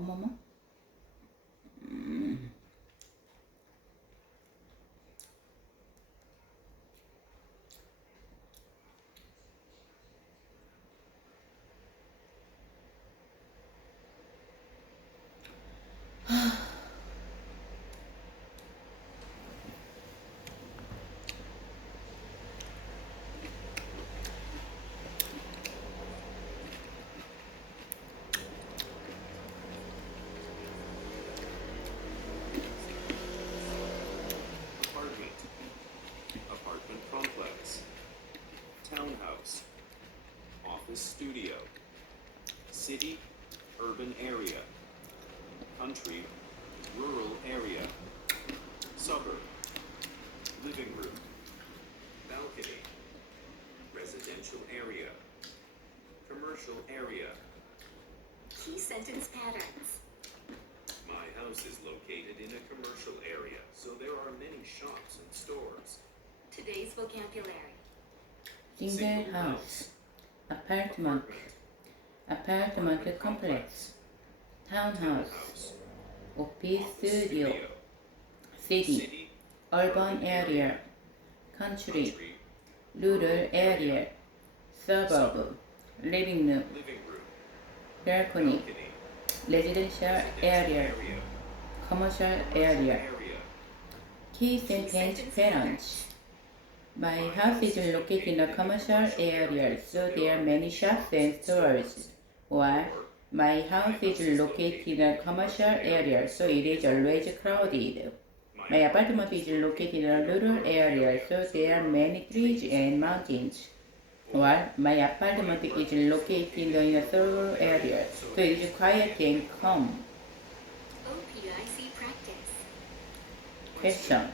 어머머. Apartment complex, townhouse, office studio, city, urban area, country, rural area, suburb, living room, balcony, residential area, commercial area. Key sentence patterns. My house is located in a commercial area, so there are many shops and stores. Today's vocabulary. 싱글 하우스, 아파트먼트, 아파트먼트 컴플렉스, 타운하우스, 오피스 스튜디오, 시티, urban area, country, rural area, suburb, living room, balcony, residential area, commercial area. Key sentence parents. My house is located in a commercial area, so there are many shops and stores. Or, my house is located in a commercial area, so it is always crowded. My apartment is located in a rural area, so there are many trees and mountains. Or, my apartment is located in a rural area, so it is quiet and calm. OPIC practice. Question.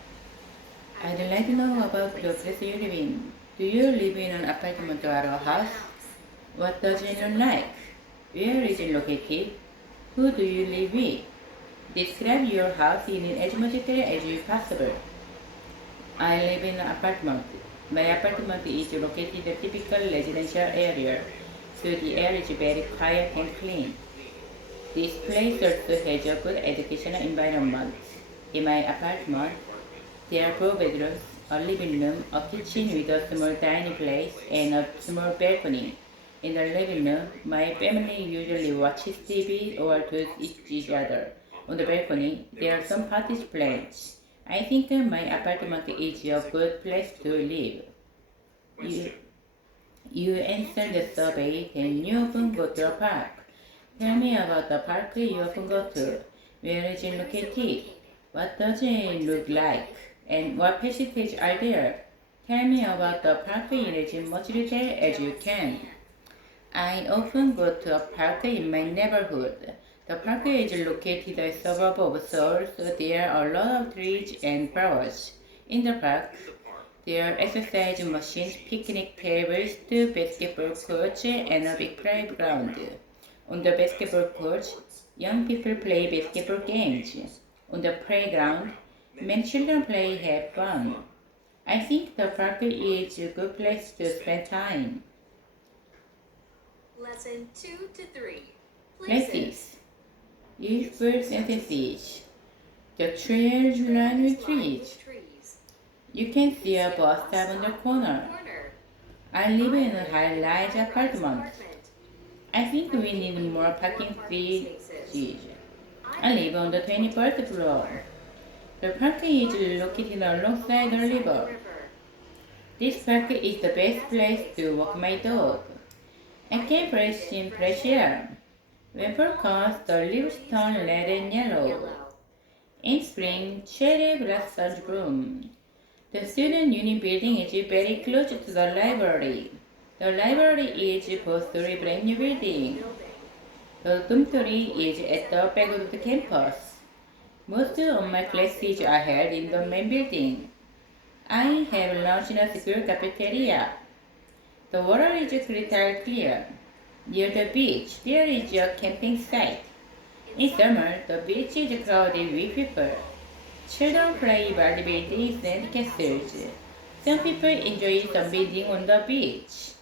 I'd like to know about the place you live in. Do you live in an apartment or a house? What does it look like? Where is it located? Who do you live with? Describe your house in as much detail as possible. I live in an apartment. My apartment is located in a typical residential area, so the air is very quiet and clean. This place also has a good educational environment. In my apartment, there are 4 bedrooms, a living room, a kitchen with a small dining place, and a small balcony. In the living room, my family usually watches TV or talks each other. On the balcony, there are some parties planned. I think my apartment is a good place to live. You answered the survey, and you often go to a park. Tell me about the park you often go to. Where is it located? What does it look like? And what facilities are there? Tell me about the park in as much detail as you can. I often go to a park in my neighborhood. The park is located in a suburb of Seoul, so there are a lot of trees and flowers. In the park, there are exercise machines, picnic tables, 2 basketball courts, and a big playground. On the basketball court, young people play basketball games. On the playground, many children play have fun. I think the park is a good place to spend time. Lesson 2 to 3. Places. Useful sentences. The trails line with trees. You can see a bus stop on the corner. I live in a high-rise apartment. I think we need more parking spaces. I live on the 21st floor. The park is located alongside the river. This park is the best place to walk my dog. I can breathe in fresh air. When fall comes, the leaves turn red and yellow. In spring, cherry blossoms bloom. The student union building is very close to the library. The library is both three brand new buildings. The dormitory is at the back of the campus. Most of my classes are held in the main building. I have lunch in a secure cafeteria. The water is crystal clear. Near the beach, there is a camping site. In summer, the beach is crowded with people. Children play by the buildings and castles. Some people enjoy sunbathing on the beach.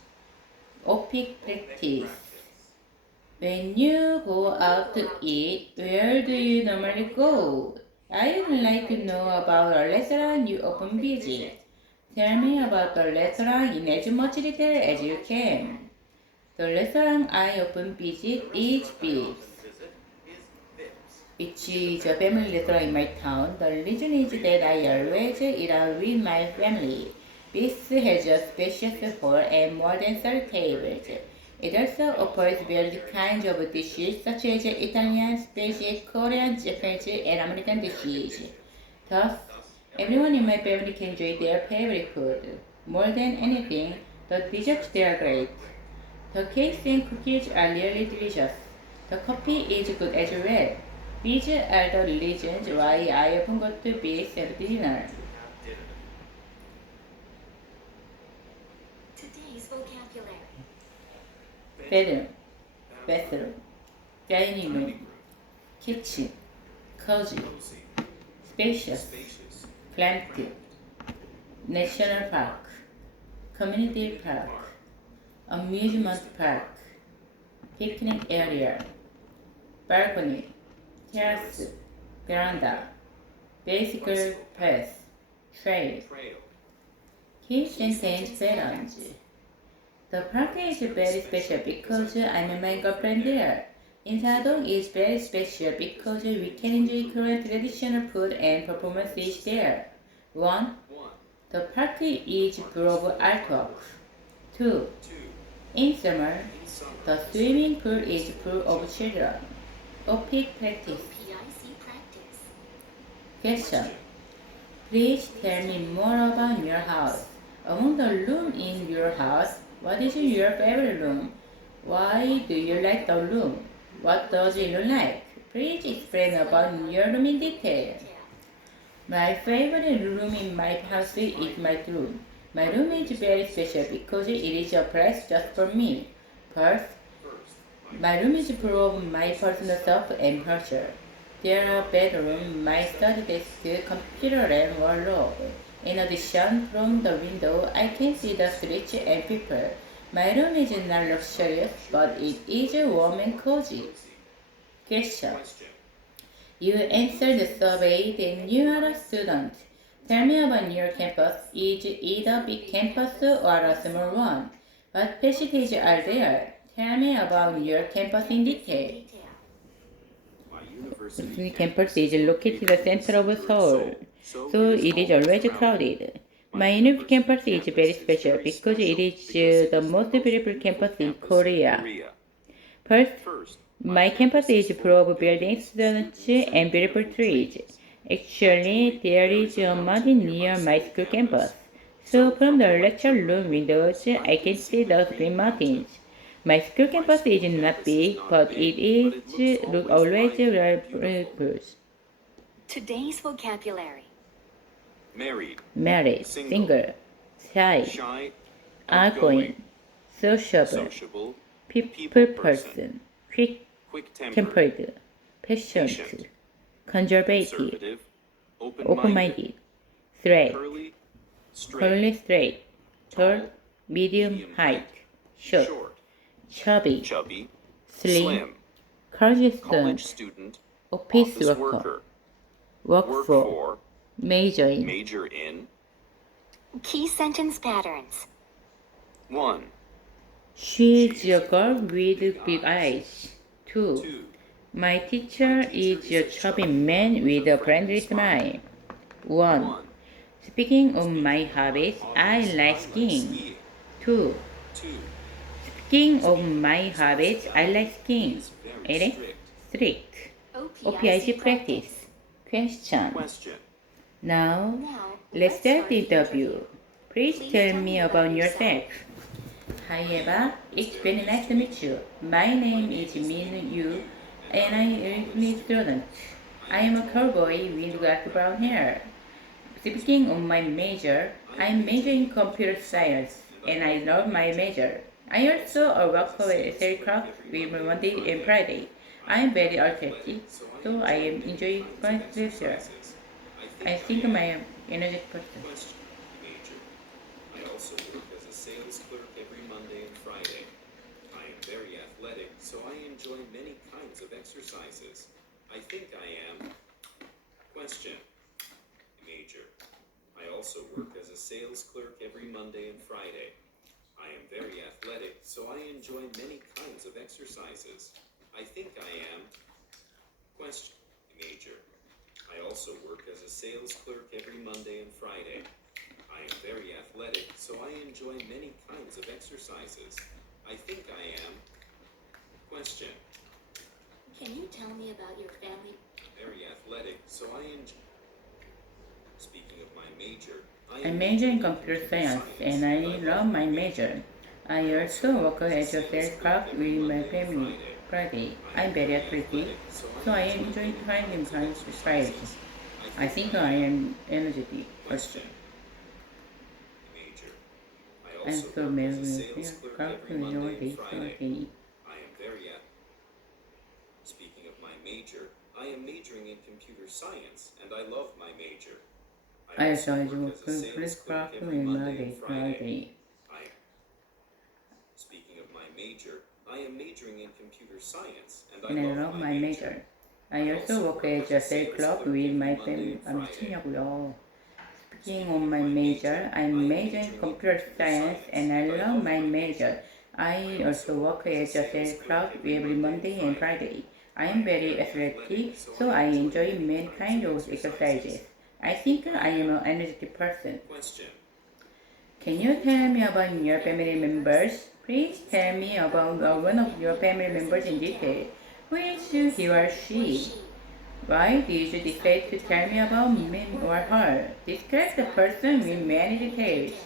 Opic practice. When you go out to eat, where do you normally go? I would like to know about a restaurant you often visit. Tell me about the restaurant in as much detail as you can. The restaurant I often visit is Beef's, which is a family restaurant in my town. The reason is that I always eat out with my family. Beef's has a spacious hall and more than 30 tables. It also offers various kinds of dishes such as Italian, Spanish, Korean, Japanese, and American dishes. Thus, everyone in my family can enjoy their favorite food. More than anything, the desserts there are great. The cakes and cookies are really delicious. The coffee is good as well. These are the reasons why I often go to Beef's after dinner. Today's vocabulary. Bedroom, bathroom, dining room, kitchen, cozy, spacious, plenty, national park, community park, amusement park, picnic area, balcony, terrace, veranda, bicycle path, trail. Key sentence patterns. The park is very special because I'm and my girlfriend there. Insadong is very special because we can enjoy Korean traditional food and performances there. 1. The park is full of artwork. 2. In summer, the swimming pool is full of children. Opic practice. OPIC practice. Question. Please tell me more about your house. Among the rooms in your house, what is your favorite room? Why do you like the room? What does it look like? Please explain about your room in detail. My favorite room in my house is my room. My room is very special because it is a place just for me. First, my room is full of my personal stuff and furniture. There are bedroom, my study desk, computer and wardrobe. In addition, from the window, I can see the streets and people. My room is not luxurious, but it is warm and cozy. Question. You answered the survey, then you are a student. Tell me about your campus. Is it a big campus or a small one? What facilities are there? Tell me about your campus in detail. The campus is located in the center of Seoul, so it is always crowded. My university campus is very special because it is the most beautiful campus in Korea. First, my campus is full of buildings, students, and beautiful trees. Actually, there is a mountain near my school campus, so from the lecture room windows, I can see those green mountains. My school campus is not big, but it is always well purposed. Today's vocabulary. Married, Single, shy, shy, outgoing, sociable, sociable, people person, quick-tempered, quick-tempered, patient, patient, conservative, conservative, open-minded, open-minded, straight, curly, straight, curly straight, tall, medium height, short, chubby, chubby, slim, college college student, student, office office worker, worker, work for, major in. major in. Key sentence patterns. 1, She's a girl with big eyes. 2. 2, My teacher is a chubby man with a friendly smile. 1. Speaking of my hobbies, I like skiing. 2. 2. Speaking of my hobbies, I like skiing. Is very 3. strict. Strict. OPIC practice. Question. Question. Now, Now, let's start the interview. Please tell me about yourself. Hi Eva, it's very nice to meet you. My name is Min Yu and I am a student. I am a cowboy with dark brown hair. Speaking of my major, I'm majoring in computer science and I love my major. I also work for a aircraft with Monday and Friday. I'm very artistic, so I am enjoying current lecture. I think I am energetic person. Question. Major. I also work as a sales clerk every Monday and Friday. I am very athletic, so I enjoy many kinds of exercises. I think I am. Question. Major. I also work as a sales clerk every Monday and Friday. I am very athletic, so I enjoy many kinds of exercises. I think I am. Question. Major. I also work as a sales clerk every Monday and Friday. I am very athletic, so I enjoy many kinds of exercises. I think I am. Question. Can you tell me about your family? Very athletic, so I enjoy. Speaking of my major, I major in computer science and I love my major. I also work as a sales clerk with my family. Friday. I'm very athletic, so I enjoy finding Friday. I think I am energetic person. Major. I I'm also so work as a married sales clerk every with all Monday and day, Friday. I am very Speaking of my major, I am majoring in computer science, and I love my major. I also also work as a work sales clerk with every Monday and Friday. Friday. Speaking of my major, I am majoring in computer science, and And I love my major. I also work as a sales clerk with my family. 미쳤냐고요. Speaking of my major, I'm majoring in computer science and I love my major. I also work as a sales clerk every Monday and Friday. I am very athletic, so I enjoy many kinds of exercises. I think I am an energetic person. Question. Can you tell me about your family members? Please tell me about one of your family members in detail. Who is he or she? Why did you decide to tell me about him or her? Describe the person with many details.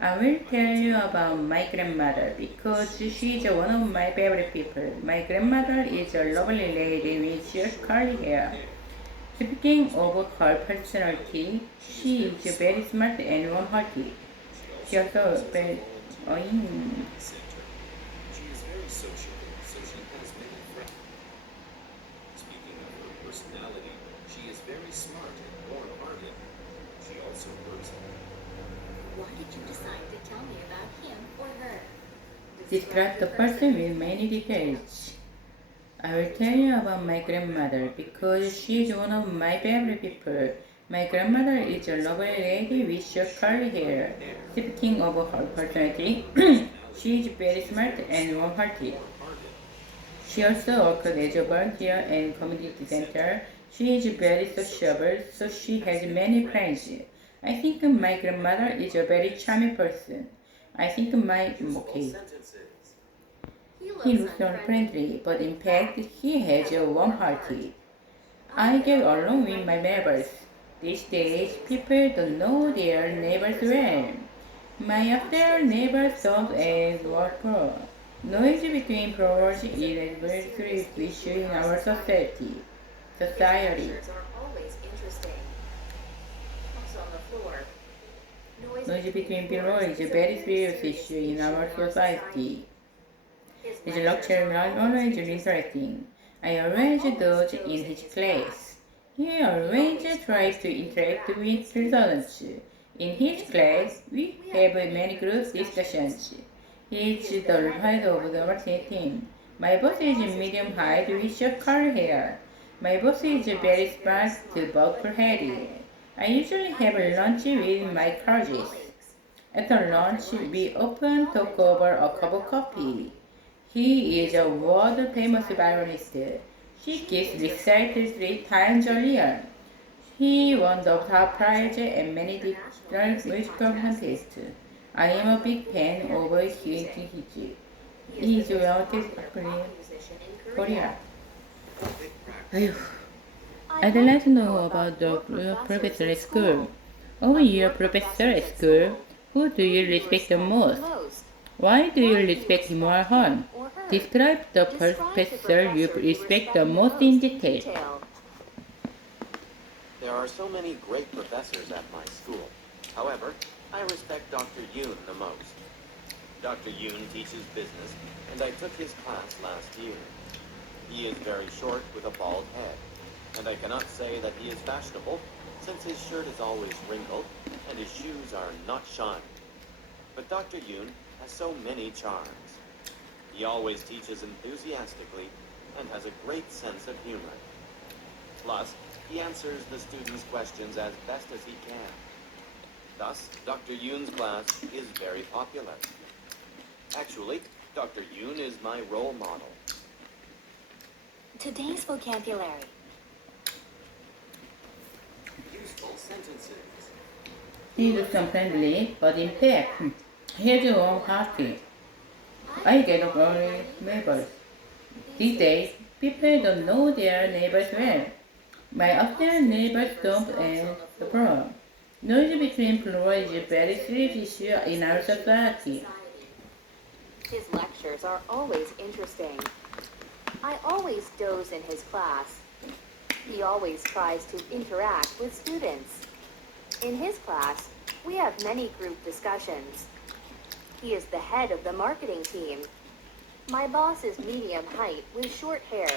I will tell you about my grandmother because she is one of my favorite people. My grandmother is a lovely lady with short curly hair. Speaking of her personality, she is very smart and warm-hearted. She also very Center. She is very sociable, so she has many friends. Speaking of her personality, she is very smart and warm-hearted. She also works. Why did you decide to tell me about him or her? describe the person with many details. I will tell you about my grandmother because she is one of my favorite people. My grandmother is a lovely lady with short curly hair. Speaking of her personality, she is very smart and warm-hearted. She also works as a volunteer and community center. She is very sociable, so she has many friends. I think my grandmother is a very charming person. I think my okay. He looks unfriendly, but in fact he has a warm hearted. I get along with my neighbors. These days, people don't know their neighbors well. My upstairs neighbor serves as worker. Noise between floors is a very serious issue in our society. Pictures are always interesting. What's on the floor? Noise between floors is a very serious issue in our society. His lectures are always interesting. I arrange those in his class. He always tries to interact with students. In his class, we have many group discussions. He is the head of the marketing team. My boss is medium height with short curly hair. My boss is very smart buckle-headed. I usually have lunch with my colleagues. After lunch, we often talk over a cup of coffee. He is a world famous violinist. She gets recited 3 times a year. He won the top prize at many different musical contests. I am a big fan of his. He is relatively Korea. 아휴, I'd like to know about the professor at school. Oh, your professor at school. Who do you respect the most? Why do you respect him or her? Describe the professor you respect the most in detail. There are so many great professors at my school. However, I respect Dr. Yoon the most. Dr. Yoon teaches business, and I took his class last year. He is very short with a bald head, and I cannot say that he is fashionable, since his shirt is always wrinkled and his shoes are not shined. But Dr. Yoon has so many charms. He always teaches enthusiastically and has a great sense of humor. Plus, he answers the students' questions as best as he can. Thus, Dr. Yoon's class is very popular. Actually, Dr. Yoon is my role model. Today's vocabulary. Useful sentences. He looks unfriendly, but in fact, he's warm-hearted. I get along neighbors. These days, people don't know their neighbors well. My upstairs neighbor stomped and the floor. Noise between floors is a very serious issue in our society. His lectures are always interesting. I always doze in his class. He always tries to interact with students. In his class, we have many group discussions. He is the head of the marketing team. My boss is medium height with short hair.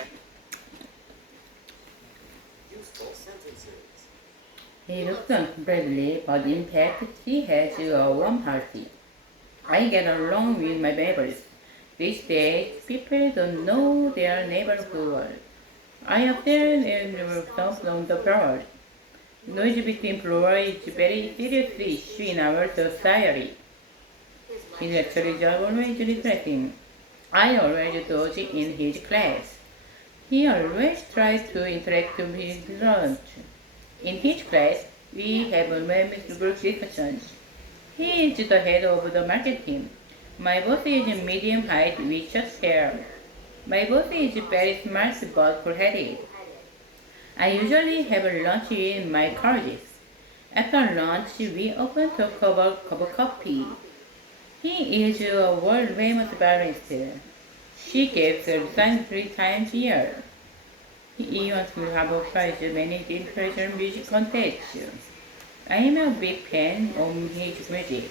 Useful sentences. He looks unfriendly, but in fact, he has a warm heart. I get along with my neighbors. These days, people don't know their neighbors well. I often stomp on the floor. Noise between floors is a very serious issue in our society. His lectures are always refreshing. I always doze in his class. He always tries to interact with his lunch. In his class, we have many group discussions. He is the head of the marketing team. My boss is medium height with short hair. My boss is very smart but cool-headed. I usually have lunch with my colleagues. After lunch, we often talk about cup of coffee. He is a world-famous barista. She gives a sign 3 times a year. He wants to have a prize many different music contests. I am a big fan of his music.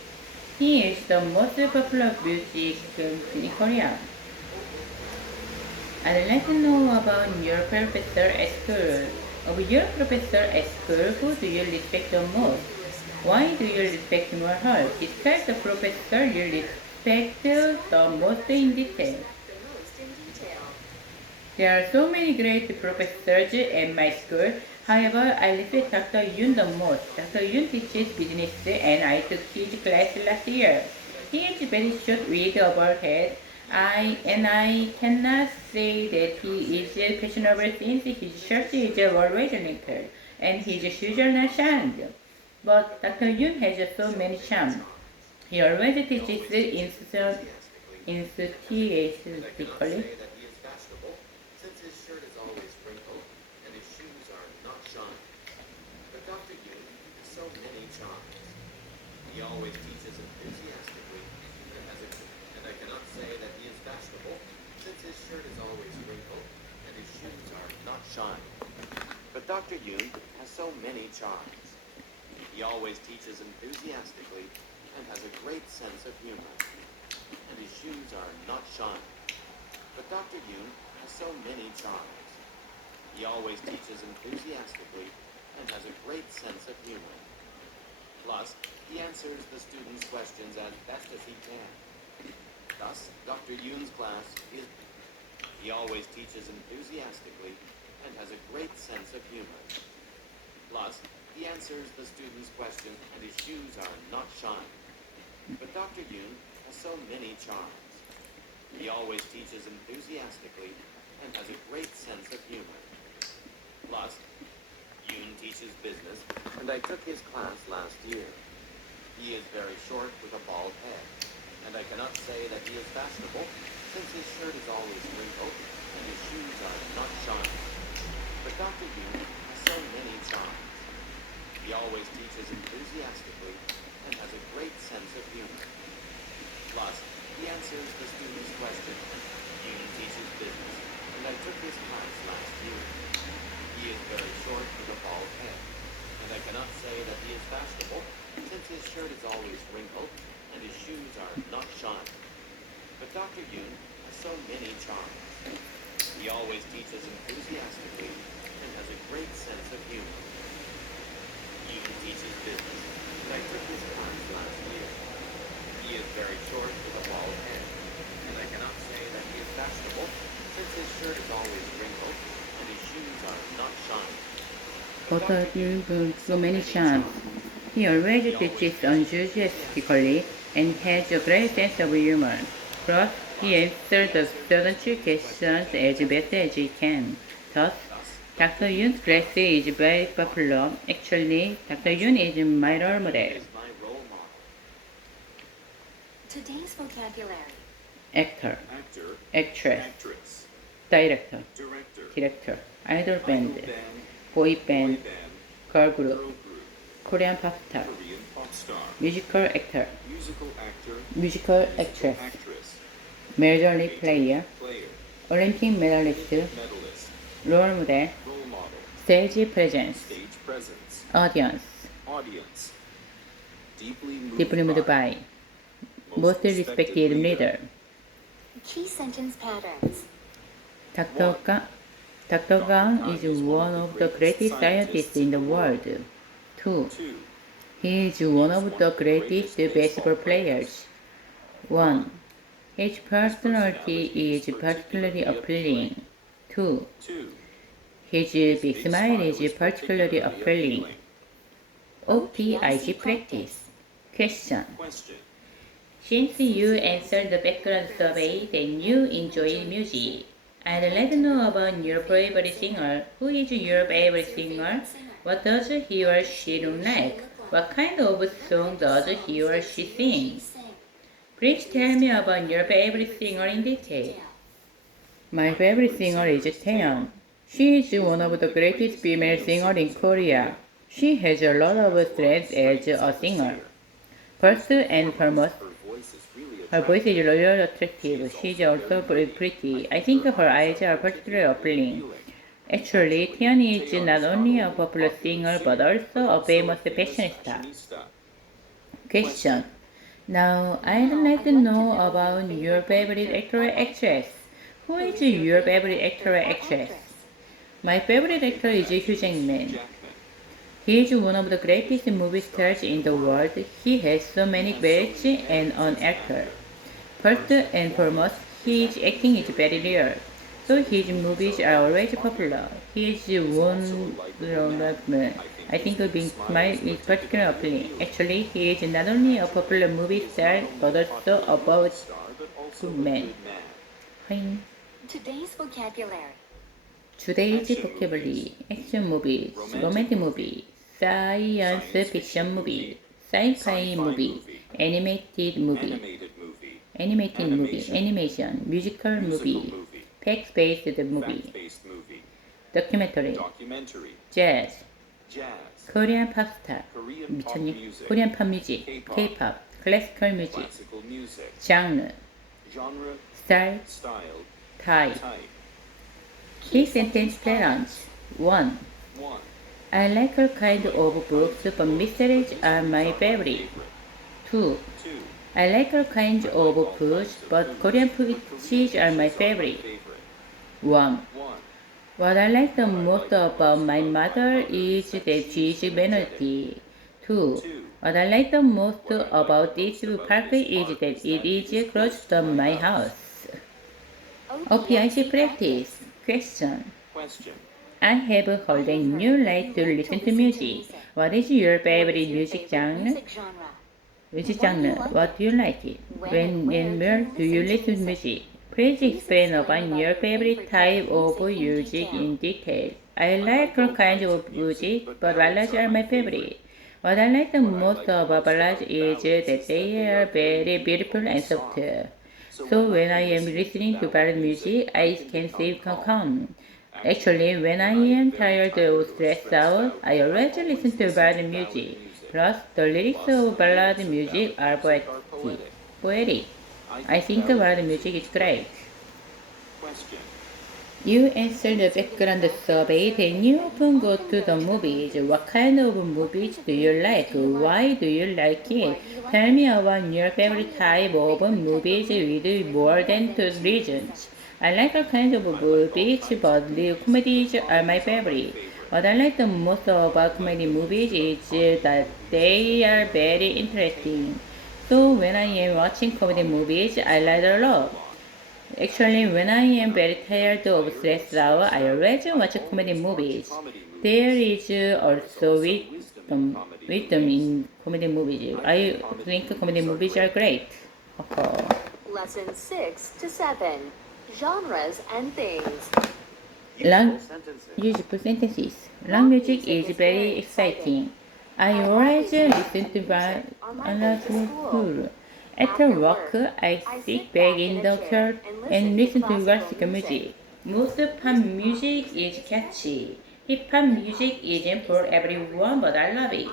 He is the most popular music in Korea. I'd like to know about your professor at school. Of your professor at school, who do you respect the most? Why do you respect him or her? Describe the professor you respect the most in detail. There are so many great professors at my school. However, I respect Dr. Yoon the most. Dr. Yoon teaches business and I took his class last year. He is very short with a bald head. I cannot say that he is fashionable since his shirt is always wrinkled and his shoes are not shined. But Dr. Yoon has so many charms. He always teaches enthusiastically. Since his shirt is always wrinkled and his shoes are not shined. But Dr. Yoon has so many charms. He always teaches enthusiastically and I cannot say that he is fashionable, since his shirt is always wrinkled and his shoes are not shined. But Dr. Yoon has so many charms. He always teaches enthusiastically and has a great sense of humor. And his shoes are not shined. But Dr. Yoon has so many charms. He always teaches enthusiastically and has a great sense of humor. Plus, he answers the students' questions as best as he can. Thus, Dr. Yoon's class is... He always teaches enthusiastically and has a great sense of humor. Plus, he answers the students' questions and his shoes are not shined. But Dr. Yoon has so many charms. He always teaches enthusiastically and has a great sense of humor. Plus, Yoon teaches business, and I took his class last year. He is very short with a bald head, and I cannot say that he is fashionable, since his shirt is always wrinkled and his shoes are not shined. But Dr. Yoon has so many charms. He always teaches enthusiastically and has a great sense of humor. Plus, he answers the students' question. Yoon teaches business, and I took his class last year. He is very short with a bald head, and I cannot say that he is fashionable, since his shirt is always wrinkled and his shoes are not shined. But Dr. Yoon has so many charms. He always teaches enthusiastically and has a great sense of humor. Yoon teaches business, and I took his class last year. He is very short with a bald head, and I cannot say that he is fashionable, since his shirt is always wrinkled and his shoes are not shined. Both of you have so many charms. He always teaches enthusiastically and has a great sense of humor. Plus, he answers the students' questions as best as he can. Thus, Dr. Yoon's class is very popular. Actually, Dr. Yoon is my role model. He is my role model. Today's vocabulary. Actor, Actor, actress, actress, director, director, director, idol band, band, boy boy band, band, girl girl group, group, Korean pop star, Korean pop star, musical actor, musical actor, musical musical actress, actress, Major League player, player, Olympic medalist, medalist, role model, role model, stage presence, stage presence, audience, audience, deeply deeply moved by, most respected leader. Key sentence patterns. Dr. Gang is one of the greatest scientists in the world. 2. 2. He is one of the greatest baseball players. 1. His personality is particularly appealing. 2. 2. His big smile is particularly appealing. OPIG practice. Question. Question. Since you answered the background survey, then you enjoy music. I'd like to know about your favorite singer. Who is your favorite singer? What does he or she look like? What kind of song does he or she sing? Please tell me about your favorite singer in detail. My favorite singer is Taeyeon. She is one of the greatest female singers in Korea. She has a lot of strength as a singer. First and foremost, her voice is really attractive. She is also very pretty. I think her eyes are particularly appealing. Actually, Taeyeon is not only a popular singer but also a famous fashionista. Question. Now, I'd like to know about your favorite actor or actress. Who is your favorite actor or actress? My favorite actor is Hugh Jackman. He is one of the greatest movie stars in the world. He has so many credits and an actor. First and foremost, his acting is very rare, so his movies are always popular. He is one I think being smile is particularly appealing. Actually, he is not only a popular movie star but also a good man. Fine. Today's vocabulary. Today's vocabulary: action movies, romantic movie, science fiction movie, sci-fi movie, animated movie, animation, musical movie, fact-based movie, documentary, jazz, Korean pop star, 미쳤니? Korean pop music, K-pop, classical music, genre, style, type. Key sentence patterns. 1. I like all kinds of books, but mysteries are my favorite. 2. I like all kinds of foods, but Korean foods are my favorite. 1. What I like the most about my mother is that she is mannerly. 2. What I like the most about this park is that it is close to my house. OPIC practice. Question. I have heard that you like to listen to music. What is your favorite music genre? Music genre. What do you like it? When and where do you listen to music? Please explain about your favorite type of music in detail. I like all kinds of music, but ballads are my favorite. What I like the most about ballads is that they are very beautiful and soft. So when I am listening to ballad music, I can feel calm. Actually, when I am tired or stressed out, I always listen to ballad music. Plus, the lyrics of ballad music are poetic. I think ballad music is great. Question. You answer the background survey, then you often go to the movies. What kind of movies do you like? Why do you like it? Tell me about your favorite type of movies with more than two reasons. I like all kinds of movies, but the comedies are my favorite. What I like the most about comedy movies is that they are very interesting. So when I am watching comedy movies, I like a lot. Actually, when I am very tired or stressed out, I always watch comedy movies. There is also wisdom in comedy movies. I think comedy movies are great. Uh-huh. Lesson 6 to 7. Genres and things. Lang- Useful sentences. Lang music is very exciting. I always listen to ballads school. After work, I sit back in the chair and listen to classical music. Most pop music is catchy. Hip hop music isn't for everyone, but I love it.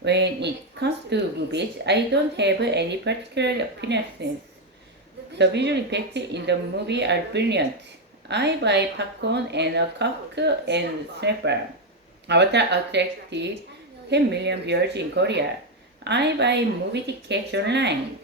When it comes to movies, I don't have any particular opinions. The visual effects in the movie are brilliant. I buy popcorn and a coke and snapper. Avatar attracted 10 million viewers in Korea. I buy movie tickets online.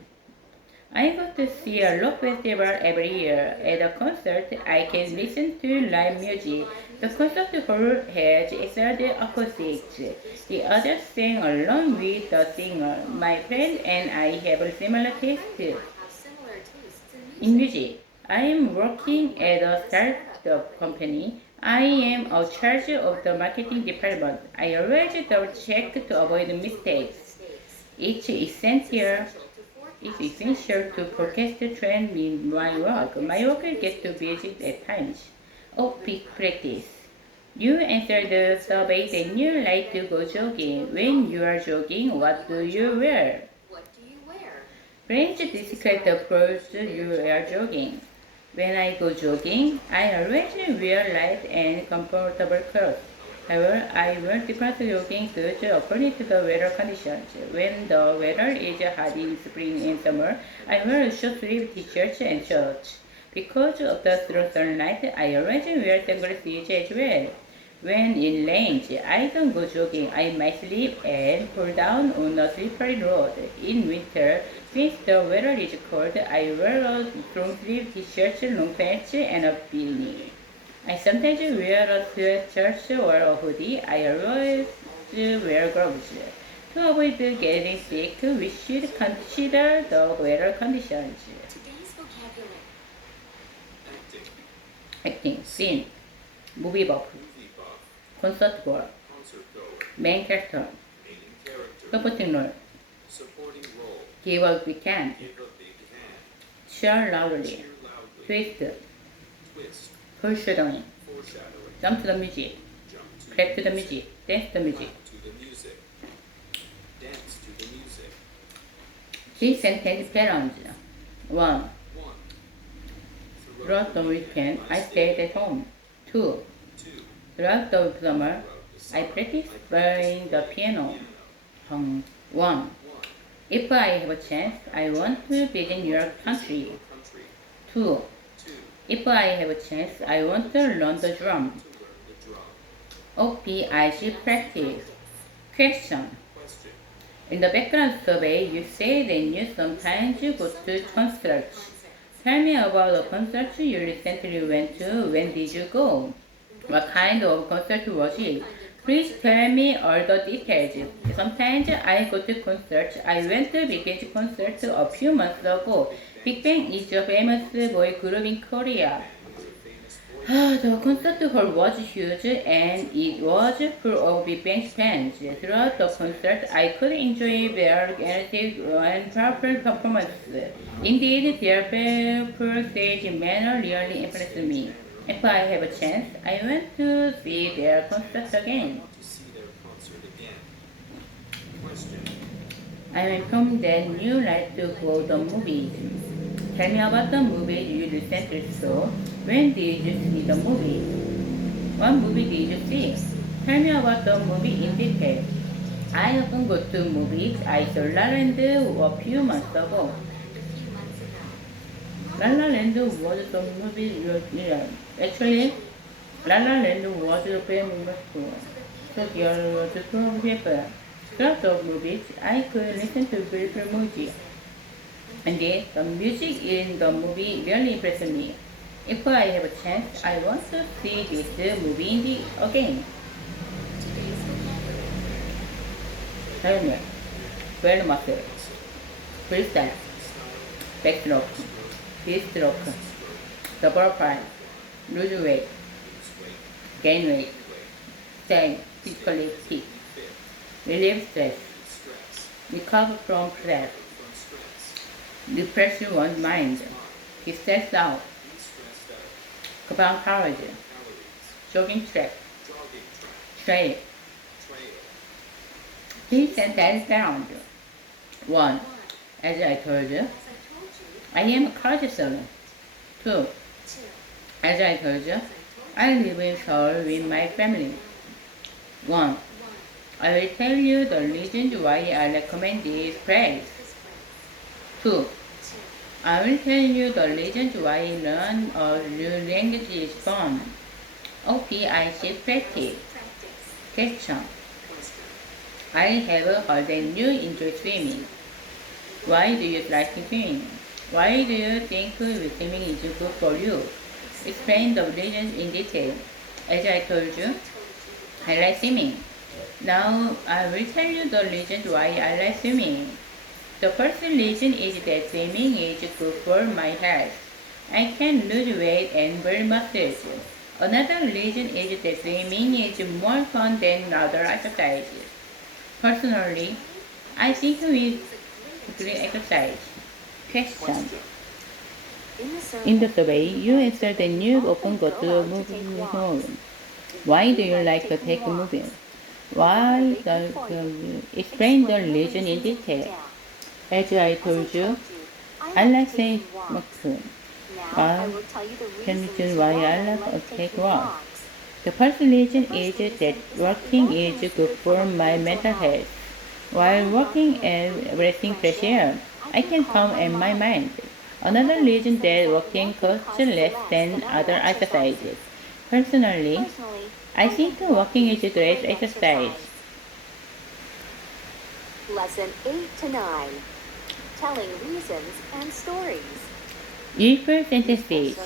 I go to see a rock festival every year. At a concert, I can listen to live music. The concert hall has excellent acoustics. The others sing along with the singer. My friend and I have a similar taste in music. I am working at a startup company. I am a charge of the marketing department. I always double check to avoid mistakes. It's essential it's essential to forecast the trend in my work. My work gets too busy at times. Oh, big practice. You answer the survey then you like to go jogging. When you are jogging, what do you wear? What do you wear? Please describe the clothes you are jogging. When I go jogging, I always wear light and comfortable clothes. However, I wear different jogging suits according to the weather conditions. When the weather is hot in spring and summer, I wear short-sleeved t-shirts and shorts. Because of the strong sunlight, I always wear sunglasses as well. When it rains, I don't go jogging. I might slip and fall down on a slippery road. In winter, since the weather is cold, I wear a long-sleeved t-shirt, long pants, and a beanie. I sometimes wear a sweatshirt or a hoodie. I always wear gloves. To avoid getting sick, we should consider the weather conditions. Today's vocabulary. Acting. Acting, scene, movie buff, Movie buff. concert goer, Concert goer. main character, Main character. supporting role, Supporting role. give a big hand, Give a big hand. cheer loudly, Cheer loudly. twist, Twist. foreshadowing, Foreshadowing. jump to the music, Jump to clap to the music, dance to the music. Clap to the music. Dance to the music. This sentence patterns. 1. 1. Throughout the weekend, I stayed at home. 2. 2. Throughout the summer, Throughout the I summer, practiced I playing the piano. 1. 1. If I have a chance, I want to visit your country. Country. 2. 2. If I have a chance, I want to learn the drum. To learn the drum. OPIG practice. Question. Question. In the background survey, you say that you sometimes go to concerts. Tell me about the concert you recently went to. When did you go? What kind of concert was it? Please tell me all the details. Sometimes I go to concerts. I went to Big Bang's concert a few months ago. Big Bang is a famous boy group in Korea. The concert hall was huge and it was full of Big Bang fans. Throughout the concert, I could enjoy their energetic and powerful performance. Indeed, their powerful stage manner really impressed me. If I have a chance, I want to see their concert I again. want to see their concert again. Question. I went from that you like to go the movies. Tell me about the movie you recently saw. When did you see the movie? What movie did you see? Tell me about the movie in detail. I often go to movies. I saw La La Land a few months ago. La La Land was the movie, actually, La La Land was the famous school. So there was two people. Lots of movies. I could listen to beautiful music. And the music in the movie really impressed me. If I have a chance, I want to see this movie again. Helmet, well muscle, freestyle, backstroke, B-stroke, double prime, lose weight, gain weight, stay physically fit, relieve stress, recover from stress, refresh one's mind, get stressed out, compound courage, jogging track, trail. Please set that down. 1. As I told you, I am a college student. 2. As I told you, I live in Seoul with my family. 1. I will tell you the reasons why I recommend this place. 2. I will tell you the reasons why learn a new language is fun. OPIC practice. Question. I have heard that you enjoy swimming. Why do you like swimming? Why do you think swimming is good for you? Explain the reasons in detail. As I told you, I like swimming. Now I will tell you the reasons why I like swimming. The first reason is that swimming is good for my health. I can lose weight and build muscles. Another reason is that swimming is more fun than other exercises. Personally, I think we great exercise. Question. In the survey, you answered that you often go to the movie home. Why do you like to take a movie? Why does you explain the reason in detail? As I told you, I like saying walk. Why can you tell why I like to take walks? The first reason is that walking is good for my mental health. While walking and breathing fresh air, I can calm my mind. Another reason that walking costs less than other exercises. Personally, I think walking is a great exercise. Lesson 8 to 9. Telling reasons and stories. Useful sentences.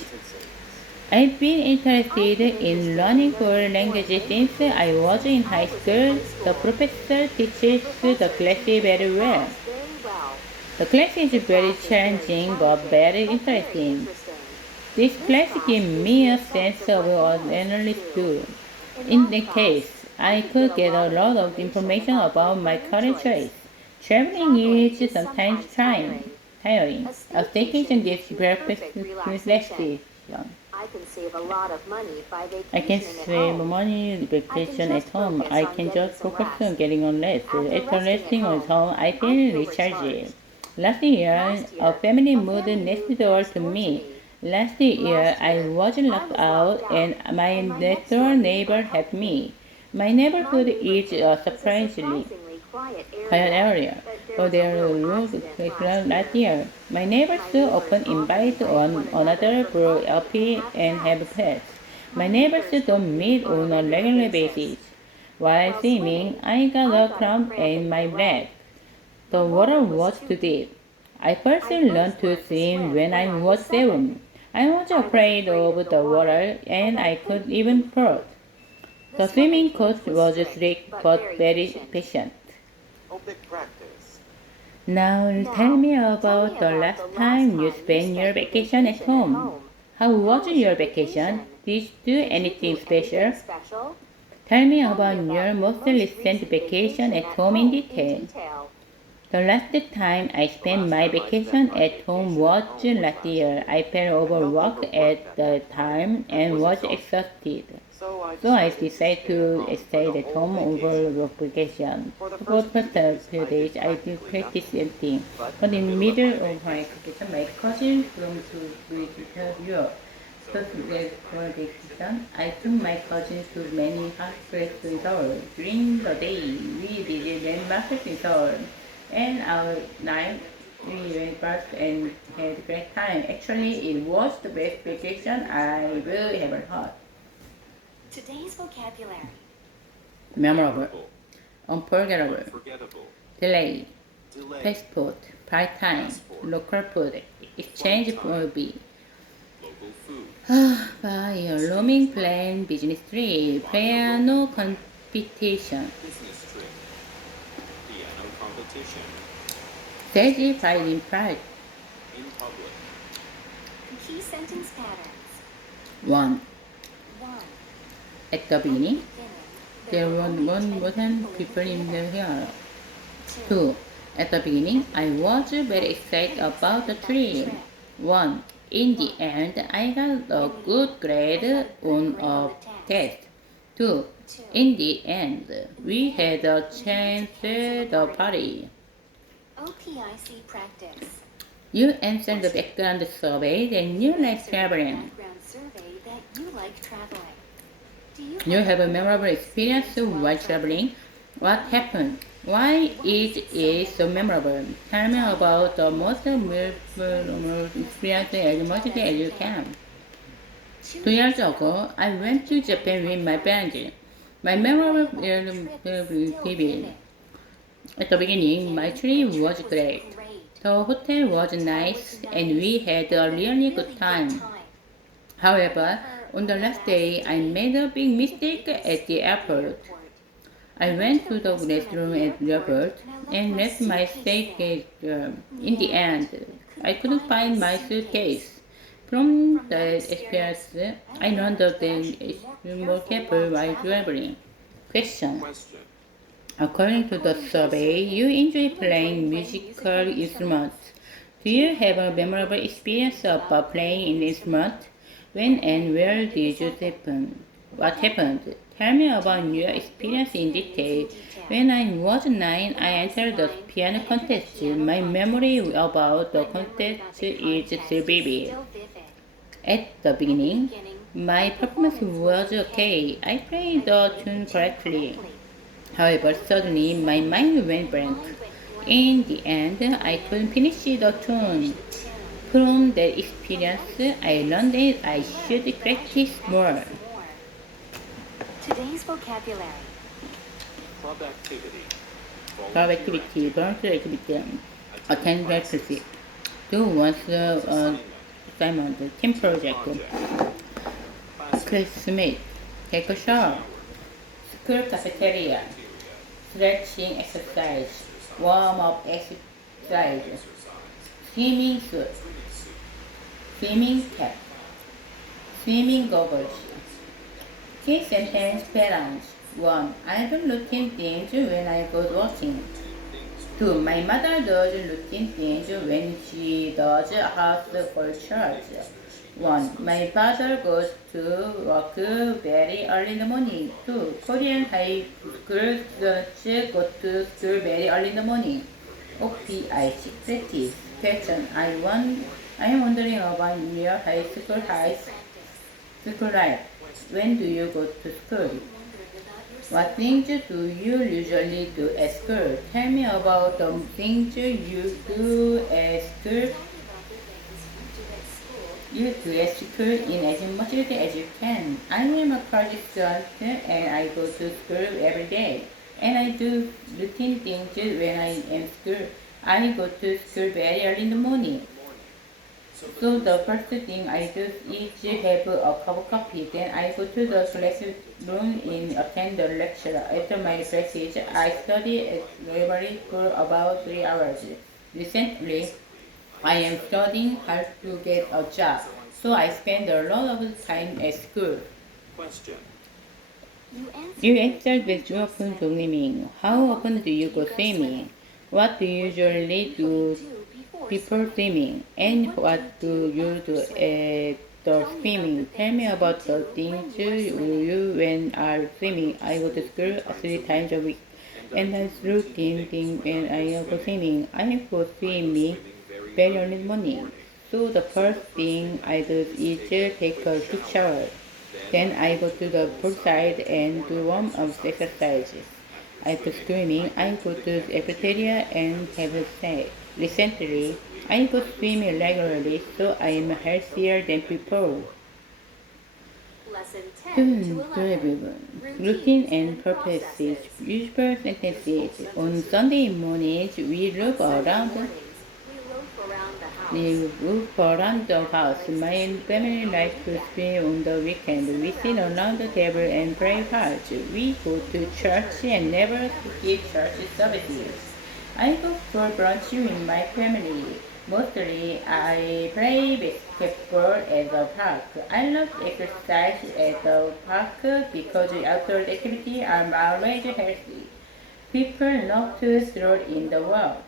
I've been interested in learning foreign languages since I was in high school. The professor teaches the class very well. The class is very challenging but very interesting. This class gives me a sense of what analysts do. In that case, I could get a lot of information about my current choice. Traveling is sometimes tiring. A staycation gives breakfast relaxation. I can save a lot of money by I can vacationing at save home. money vacation at home. I can just focus on rest. getting on rest. After resting at home, I feel feel recharged. Last year, a family moved next door to me. Last year, I was locked out and my next door neighbor helped me. My neighborhood is a surprisingly quiet area. So there was last year. My neighbors often invite one another for a pee and have pets. My neighbors don't meet on a regular basis. While swimming, I got a cramp in my leg. The water was too deep. I first learned to swim when I was 7. I was afraid of the water and I could even float. The swimming coach was strict but very patient. Open practice. Now tell me about the last time you spent your vacation at home. How was your vacation? Did you do anything special? Tell me about your most recent vacation at home in detail. The last time I spent my vacation at home was last year. I felt overworked at the time and was exhausted. So I decided to stay at home over the vacation. For the first few days, I did practice acting, but in the middle of my vacation, my cousin from to visit Europe. So for vacation, I took my cousin to many hot places in Seoul. During the day, we visited landmarks in Seoul, and our night we went first and had a great time. Actually, it was the best vacation I will ever had. Today's vocabulary. Memorable, unforgettable, Unforgettable. delay, Delay. passport, part-time, local food, exchange movie. Local food. Buy a roaming plane, business trip, piano competition, Business trip. Piano competition. stage fright in pride. In public. Key sentence patterns. 1. 1. At the beginning, there were only 10 1,000 people in the here. 2. 2. At the beginning, I was very excited about the trip. 1. In the end, I got a good grade on a test. 2. In the end, we had a chance at the party. OPIC practice. You answered the background survey, then you like traveling. Background survey that you like traveling. Do You have a memorable experience while traveling. What happened? Why is it so memorable? Tell me about the most memorable experience as much as you can. 2 years ago, I went to Japan with my parents. My memorable TV. At the beginning, my trip was great. The hotel was nice and we had a really good time. However, on the last day, I made a big mistake at the airport. I went to the restroom at the airport and left my suitcase there. In the end, I couldn't find my suitcase. From the experience, I learned that I should be more careful while traveling. Question. Question. According to the survey, you enjoy playing musical instruments. Do you have a memorable experience about playing an instrument? When and where did it happen? What happened? Tell me about your experience in detail. When I was 9, I entered the piano contest. My memory about the contest is still vivid. At the beginning, my performance was okay. I played the tune correctly. However, suddenly my mind went blank. In the end, I couldn't finish the tune. From that experience, I learned that I should practice more. Today's vocabulary. Club activity. Club activity, volunteer activity, attend practice, do one's assignment, team project, classmate, take a shower, school cafeteria, stretching exercise, warm up exercise, swimming suit, swimming cap, swimming goggles. Key sentence balance. 1. I do routine things when I go working. 2. My mother does routine things when she does household chores. 1. My father goes to work very early in the morning. 2. Korean high school students go to school very early in the morning. OPIC practice. Question. I am wondering about your high school life. When do you go to school? What things do you usually do at school? Tell me about the things you do at school. You do at school in as much as you can. I am a college student and I go to school every day. And I do routine things when I am school. I go to school very early in the morning. So the first thing I do is have a cup of coffee. Then I go to the classroom and attend the lecture. After my practice, I study at library for about 3 hours. Recently, I am studying how to get a job, so I spend a lot of time at school. Question. You answered with open swimming. How often do you go swimming? What do you usually do before swimming? And what do you do at the swimming? Tell me about the things you do when are swimming. I go to school 3 times a week. And that's routine thing when I go swimming. I go swimming very early in the morning. So the first thing I do is take a quick shower. Then I go to the poolside and do warm-up exercises. After swimming, I go to the cafeteria and have a snack. Recently, I go swimming regularly, so I am healthier than before. Lesson 10 to Student 11. routine and purposes. Usual sentences. On Sunday mornings, we look around We loaf around the house. My family likes to swim on the weekend. We sit around the table and pray cards. We go to church and never skip church services. I go for brunch with my family. Mostly I play basketball at the park. I love exercise at the park because outdoor activities are always healthy. People love to stroll in the walk.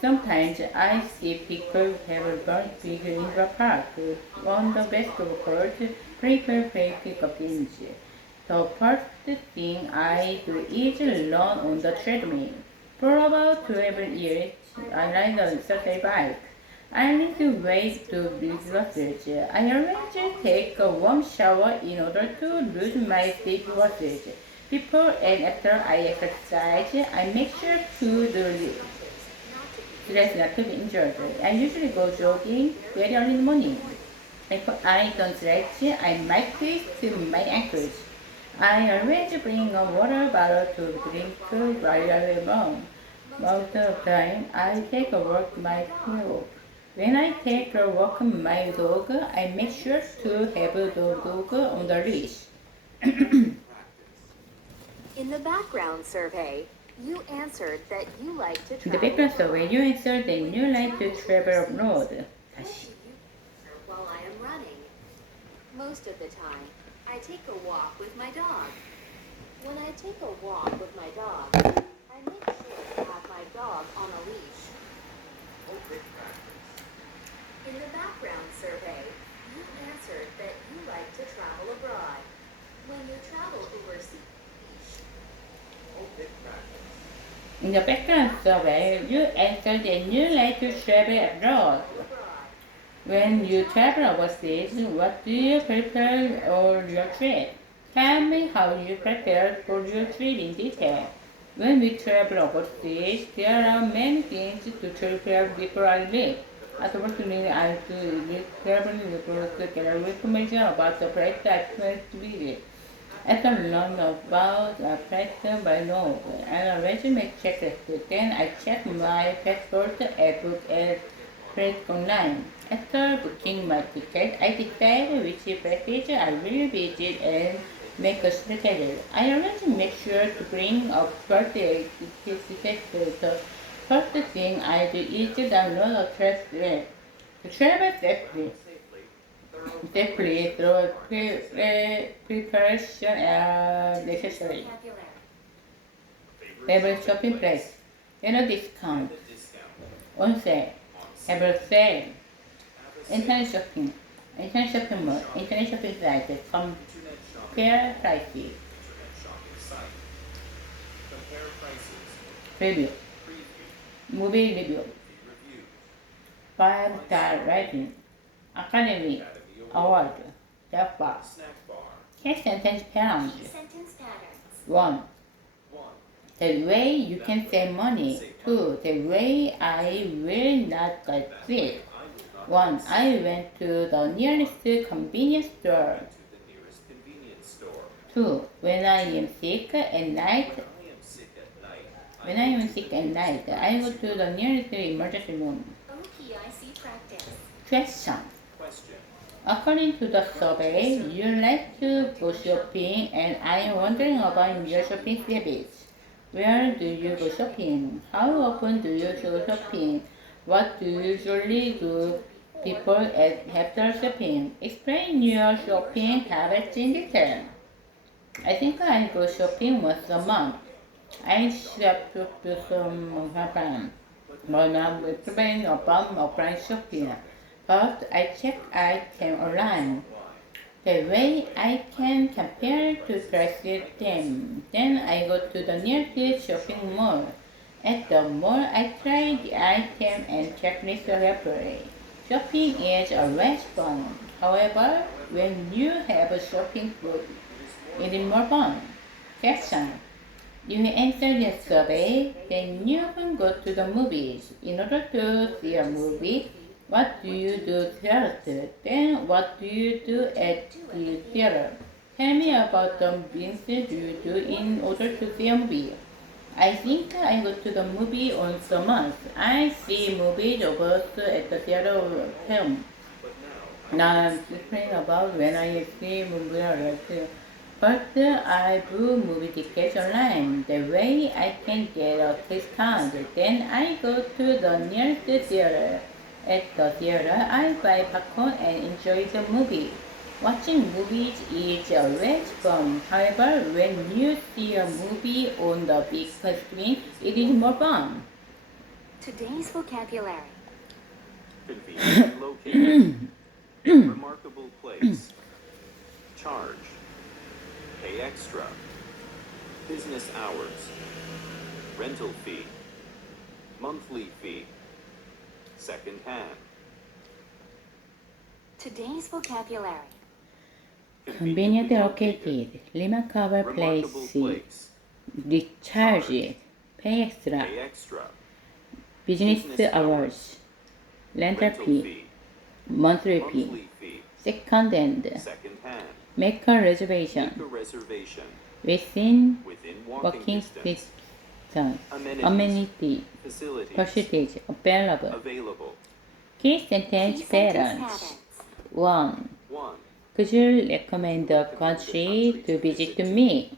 Sometimes I see people have a bunch big in the park. On the basketball court, people play pickup games. The first thing I do is run on the treadmill. For about 12 years, I ride a exercise bike. I need to wait to build muscles. I always take a warm shower in order to lose my stiff muscles. Before and after I exercise, I make sure to do stress not to be injured. I usually go jogging very early in the morning. If I don't stretch, I might twist my ankles. I always bring a water bottle to drink while I run. Most of the time, I take a walk with my dog. When I take a walk with my dog, I make sure to have the dog on the leash. In the background survey, you answered that you like to In the travel background abroad. survey, you answered that you like to travel abroad. What do you do while I am running? Most of the time, I take a walk with my dog. When I take a walk with my dog, I make sure to have my dog on a leash. Open practice. In the background survey, you answered that you like to travel abroad. When you travel overseas, Open practice. In the background survey, you answered that you like to travel abroad. When you travel overseas, what do you prepare for your trip? Tell me how you prepare for your trip in detail. When we travel overseas, there are many things to prepare before I leave. Unfortunately, I do traveling to get information about the place I plan to visit. After learning about a place by note and a resume checklist, then I check my passport and book a flight online. After booking my ticket, I decide which places I will visit and make a schedule. I always make sure to bring a birthday ticket. The first thing I do is download a travel app. To travel safely through preparation necessary. Favorite shopping place. Discount. On sale. Have a sale. Internet shopping. Internet shopping mall. Internet shopping site. Compare prices. Internet shopping site. Compare prices. Review. Preview. Movie review. Review. 5-star rating. Academy. Award. Jackpot. Snack bar. Key sentence pound. sentence patterns. 1. 1. The way you can save money. 2. The way I will not get sick. 1. I went to the nearest convenience store. To the nearest convenience store. 2. When I am sick at night, I am sick at night. I go to the nearest emergency room. OPIC practice. Question. Question. According to the survey, you like to go shopping and I am wondering about your shopping habits. Where do you go shopping? How often do you go shopping? What do you usually do people after shopping? Explain your shopping habits in detail. I think I go shopping once a month. I shop to some Japan, but not recommend about offline shopping. First, I check item online. The way I can compare to prices them. Then I go to the nearest shopping mall. At the mall, I try the item and checklist carefully. Shopping is always fun. However, when you have a shopping group, it is more fun. Question. You answer the survey, then you can go to the movies. In order to see a movie, what do you do first? Then what do you do at the theater? Tell me about the things you do in order to see a movie. I think I go to the movie once a month. I see movies first at the theater film. Now I'm thinking about when I see movie like first, I book movie tickets online. The way I can get a discount. Then I go to the nearest theater. At the theater, I buy popcorn and enjoy the movie. Watching movies is always fun. However, when you see a movie on the big screen, it is more fun. Today's vocabulary. Conveniently located. Remarkable place. Charge. Pay extra. Business hours. Rental fee. Monthly fee. Second hand. Today's vocabulary. Conveniently located, remarkable Remarkable place, place. recharge, pay extra, Pay extra. business Business hours, rental Rental fee, fee. monthly fee, Monthly fee. second hand, Second hand. make a reservation, Make a reservation. within Within walking distance. distance, Amenities. amenity, Facilities. percentage, available. Available. Key sentence Key sentence patterns. patterns. 1. 1. Could you recommend a country to visit to me?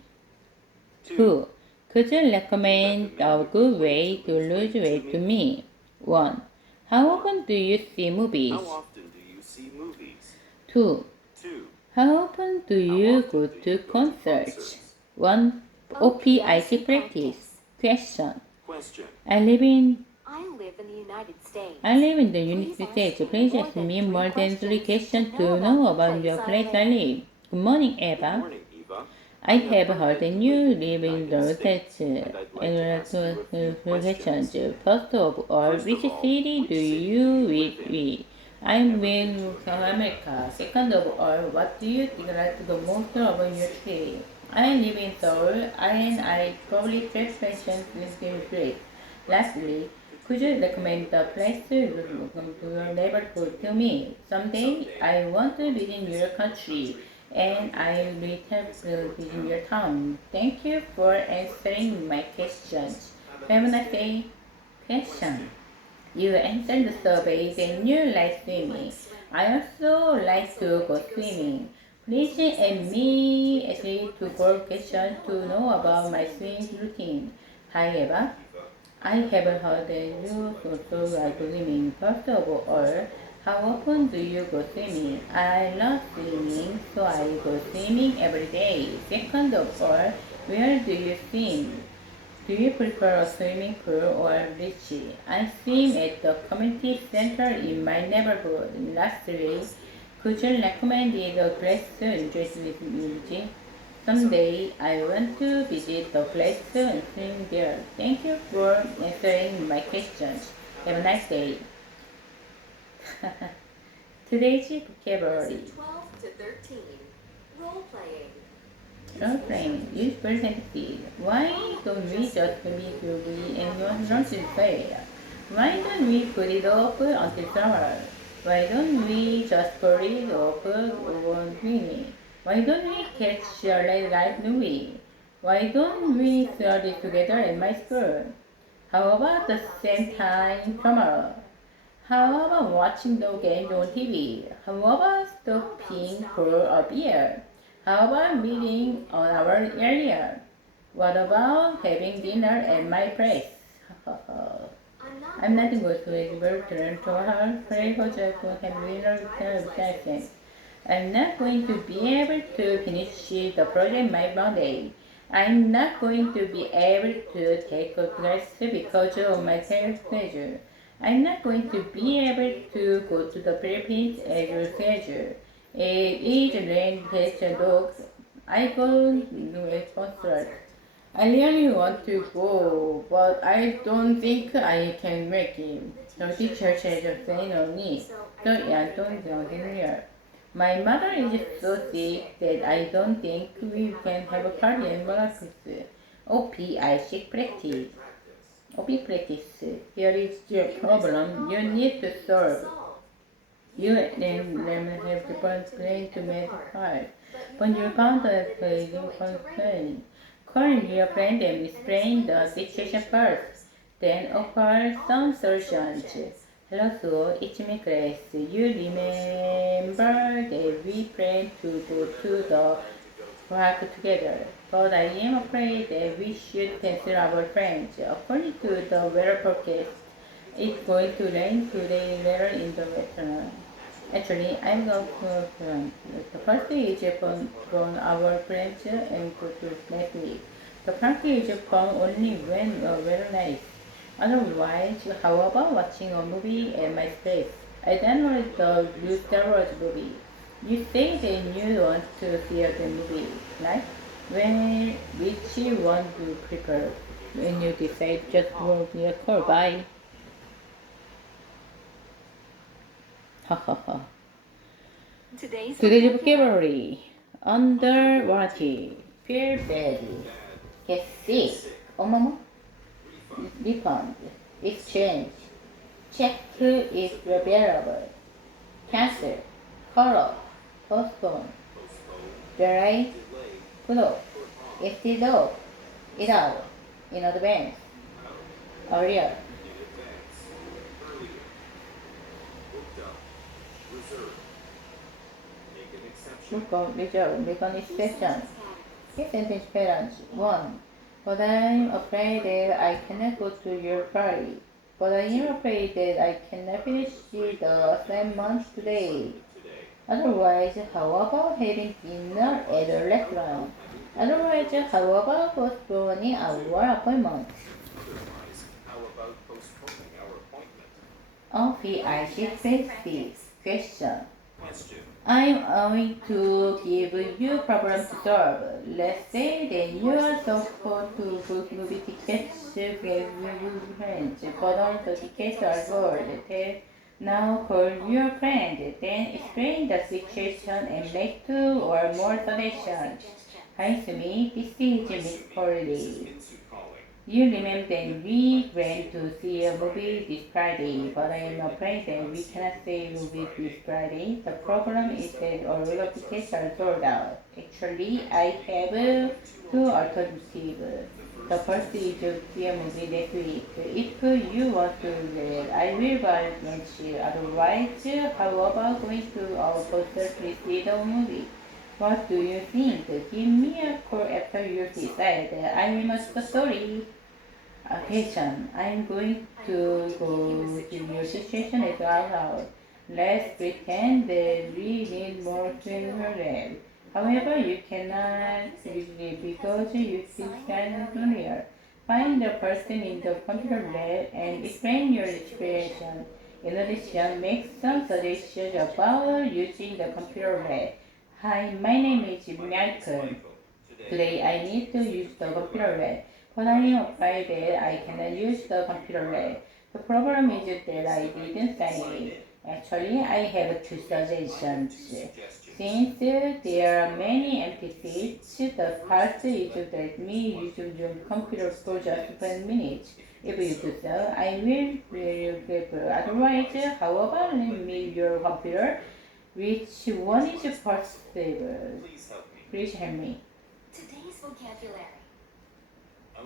2. Could you recommend a good way to lose weight to me? 1. How often do you see movies? How often do you see movies? 2. 2. How often do you go to concerts? 1. OPIC practice. Question. Question. I live in I live in the United States. I live in the United States. Please ask me more than 3 questions to know about your place I live. Good morning, Good Eva. morning, Eva. I have heard that you live in the United States. States, I would like to ask you a few questions. questions. First of all, First which of all, city which do city you do you live live in? in? I'm in South America. Second of all, what do you like the most about your city? I live in Seoul, and I probably translation this place. Lastly, could you recommend the place to your neighborhood to me? Someday I want to visit your country and I will to visit your town. Thank you for answering my questions. Have a nice day. Question. You answered the survey, then you like swimming. I also like to go swimming. Please add me as a to go question to know about my swimming routine. Hi Eva. I have heard that you also like swimming. First of all, how often do you go swimming? I love swimming, so I go swimming every day. Second of all, where do you swim? Do you prefer a swimming pool or a beach? I swim at the community center in my neighborhood. Lastly, could you recommend a place to enjoy with? Someday I want to visit the place and swim there. Thank you for answering my questions. Have a nice day. Today's vocabulary. 12 to 13. Role playing. Role-playing. Use present tense. Why don't we just meet Ruby and learn to play? Why don't we put it off until summer? Why don't we just put it off on Winnie? Why don't we catch a red light movie? Why don't we study together at my school? How about the same time tomorrow? How about watching the games on TV? How about stopping for a beer? How about meeting an hour earlier? What about having dinner at my place? I'm not going to be able to learn to her, pray for just to have dinner with her with I'm not going to be able to finish the project by Monday. I'm not going to be able to take a class because of my schedule. I'm not going to be able to go to the Philippines as a schedule. It is rain test dogs. I go with concert. I really want to go, but I don't think I can make it. The teacher said say no need. So yeah, don't here. My mother is so sick that I don't think we can have a party in Marcus. OP, sick practice. OP practice. Here is your problem. You need to solve. You and them have different plan to make hard. When you found a pleasing concern, call your friend and explain the situation first. Then offer some solutions. Hello, Sue. It's me, Grace. You remember that we planned to go to the park together, but I am afraid that we should cancel our plans. According to the weather forecast, it's going to rain today later in the afternoon. Actually, I'm going to the party is from our friends and go to next week. The party is fun only when weather nice. Otherwise, how about watching a movie at my place? I downloaded the new Star Wars movie. You say that you want to see the movie, right? When which one do you prefer? When you decide, just will be a call. Bye. Ha ha ha. Today's Today's vocabulary. Under warranty. Feel bad. Get sick. 어머머. Refund. Exchange. Check if available. Cancel. Call off. Postpone. Delay. Put off. Instead of. It out. In advance. Earlier. Reserve. Make an exception. Key sentence parents. 1. But I'm afraid that I cannot go to your party. But I am afraid that I cannot finish the assignment today. Otherwise, how about having dinner at a restaurant? Otherwise, how about postponing our appointment? How about postponing our appointment? OPIC question. Question. I'm going to give you problem to solve. Let's say that you are supposed to book movie tickets with your friends, but all the tickets are sold. Now call your friend, then explain the situation and make 2 or more suggestions. Hi Sumi, this is Miss Polly. You remember that we went to see a movie this Friday, but I am afraid that we cannot see a movie this Friday. The problem is that all of the tickets are sold out. Actually, I have 2 alternatives. The first is to see a movie next week. If you want to read, I will buy lunch. Otherwise, how about going to our concert to see the movie? What do you think? Give me a call after you decide. I am so sorry. Attention, I'm going to go to your situation as out. Let's pretend that we need more to However, you cannot usually because you feel silent earlier. Find the person in the computer lab and explain your situation. In addition, make some suggestions about using the computer lab. Hi, my name is Michael. Today I need to use the computer lab, but I am afraid that I cannot use the computer lab. The problem is that I didn't sign it. Actually, I have 2 suggestions. Since there are many empty seats, the first is to let me use your computer for just 10 minutes. If you do so, I will be grateful. Otherwise, how about lending me your computer? Which one is possible? Please help me. Today's vocabulary.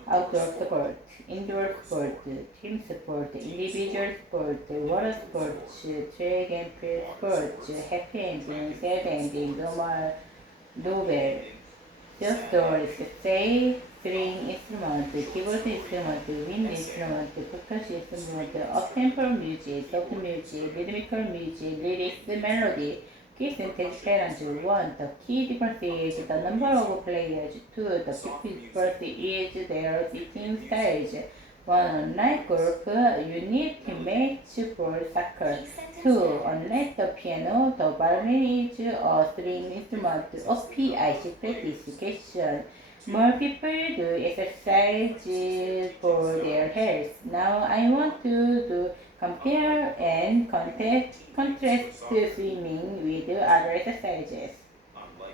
Outdoor sport, indoor sport, team sport, individual sport, water sports, track and field sports, happy ending, sad ending, novel, just stories, say, string instrument, keyboard instrument, wind instrument, percussion instrument, up-tempo music, soft music, rhythmical music, lyrics, melody, Key sentence parents. 1. The key difference is the number of players. 2. The key difference is their team size. 1. Unlike golf, you need teammates for soccer. 2. Unlike the piano, the violin is a string instrument. OPIC practice question. More people do exercise for their health. Now I want to compare and contrast swimming with other exercises.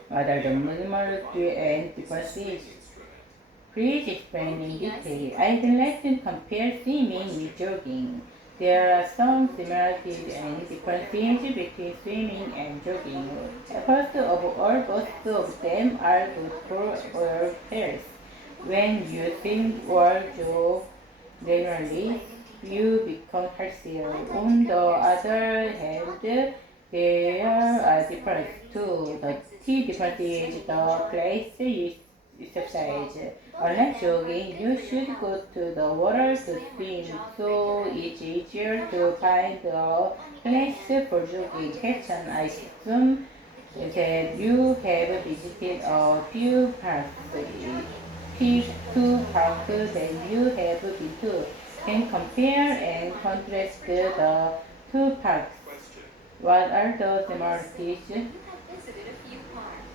What are the movement and differences? Please explain in detail. I'd like to compare swimming with jogging. There are some similarities and differences between swimming and jogging. First of all, both of them are good for your health. When you swim or jog regularly, you become healthier. On the other hand, there are differences too. The key difference is the place you exercise. Unlike jogging, you should go to the water to swim, so it's easier to find a place for jogging. Question: I assume that you have visited a few parks, two parks that you have been to. Can compare and contrast the two parks. What are the similarities? You have visited a few parks.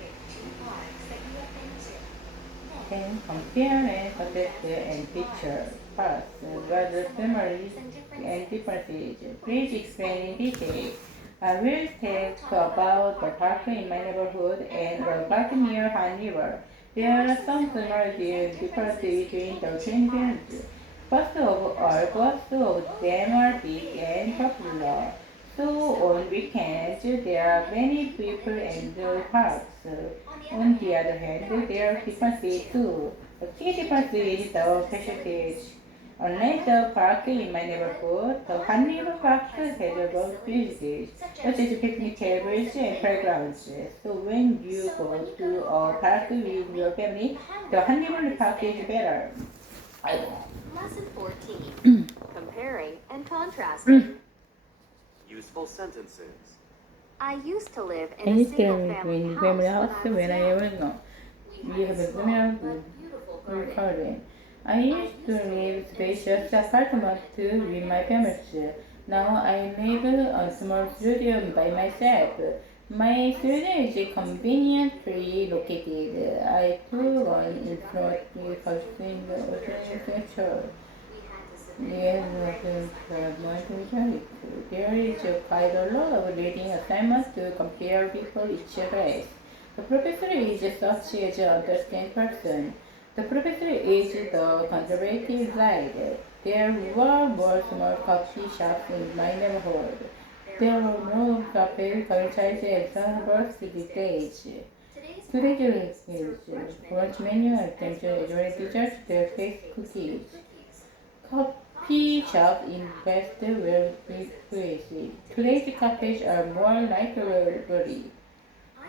Pick 2 parks that you have been to. Can compare and contrast and picture parts. What are the similarities and differences? Please explain in detail. I will talk about the park in my neighborhood and the park near Han River. There are some similarities and differences between the changes. First of all, both of them are big and popular. So on weekends, there are many people in the parks. On the other hand, there are differences too. The key difference is the facilities. Unlike the park in my neighborhood, the Han River Park has a lot of facilities, such as picnic tables and playgrounds. So when you go to a park with your family, the Han River Park is better. Lesson 14. Comparing and contrasting. Useful sentences. I used to live I in a used to single live family in family house house when when I I was was young. young. We We have a similar beautiful garden. garden. I used to live spacious apartment with my parents. Now I live in a small studio by myself. My studio is conveniently located. I too run in front of housing architecture. Yes, there is quite a lot of reading assignments to compare people each class. The professor is such an understanding person. The professor is the conservative side. There were more small coffee shops in my neighborhood. There were no cafes, franchises, and university days. Today's is lunch menu items, desserts, their face cookies. Coffee shop in West were crazy. Today's cafes are more like a library.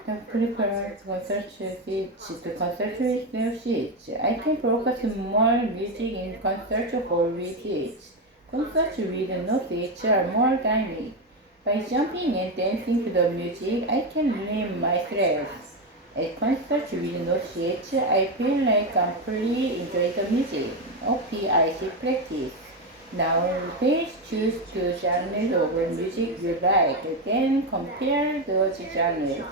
The prepared concert seats to concert with their seats. I can focus more music in concert hall with seats. Concerts with no seats are more dynamic. By jumping and dancing to the music, I can relieve my stress. At concerts with no seats, I feel like I'm fully enjoying the music. OPIC practice. Now, please choose two genres of music you like, then compare those genres.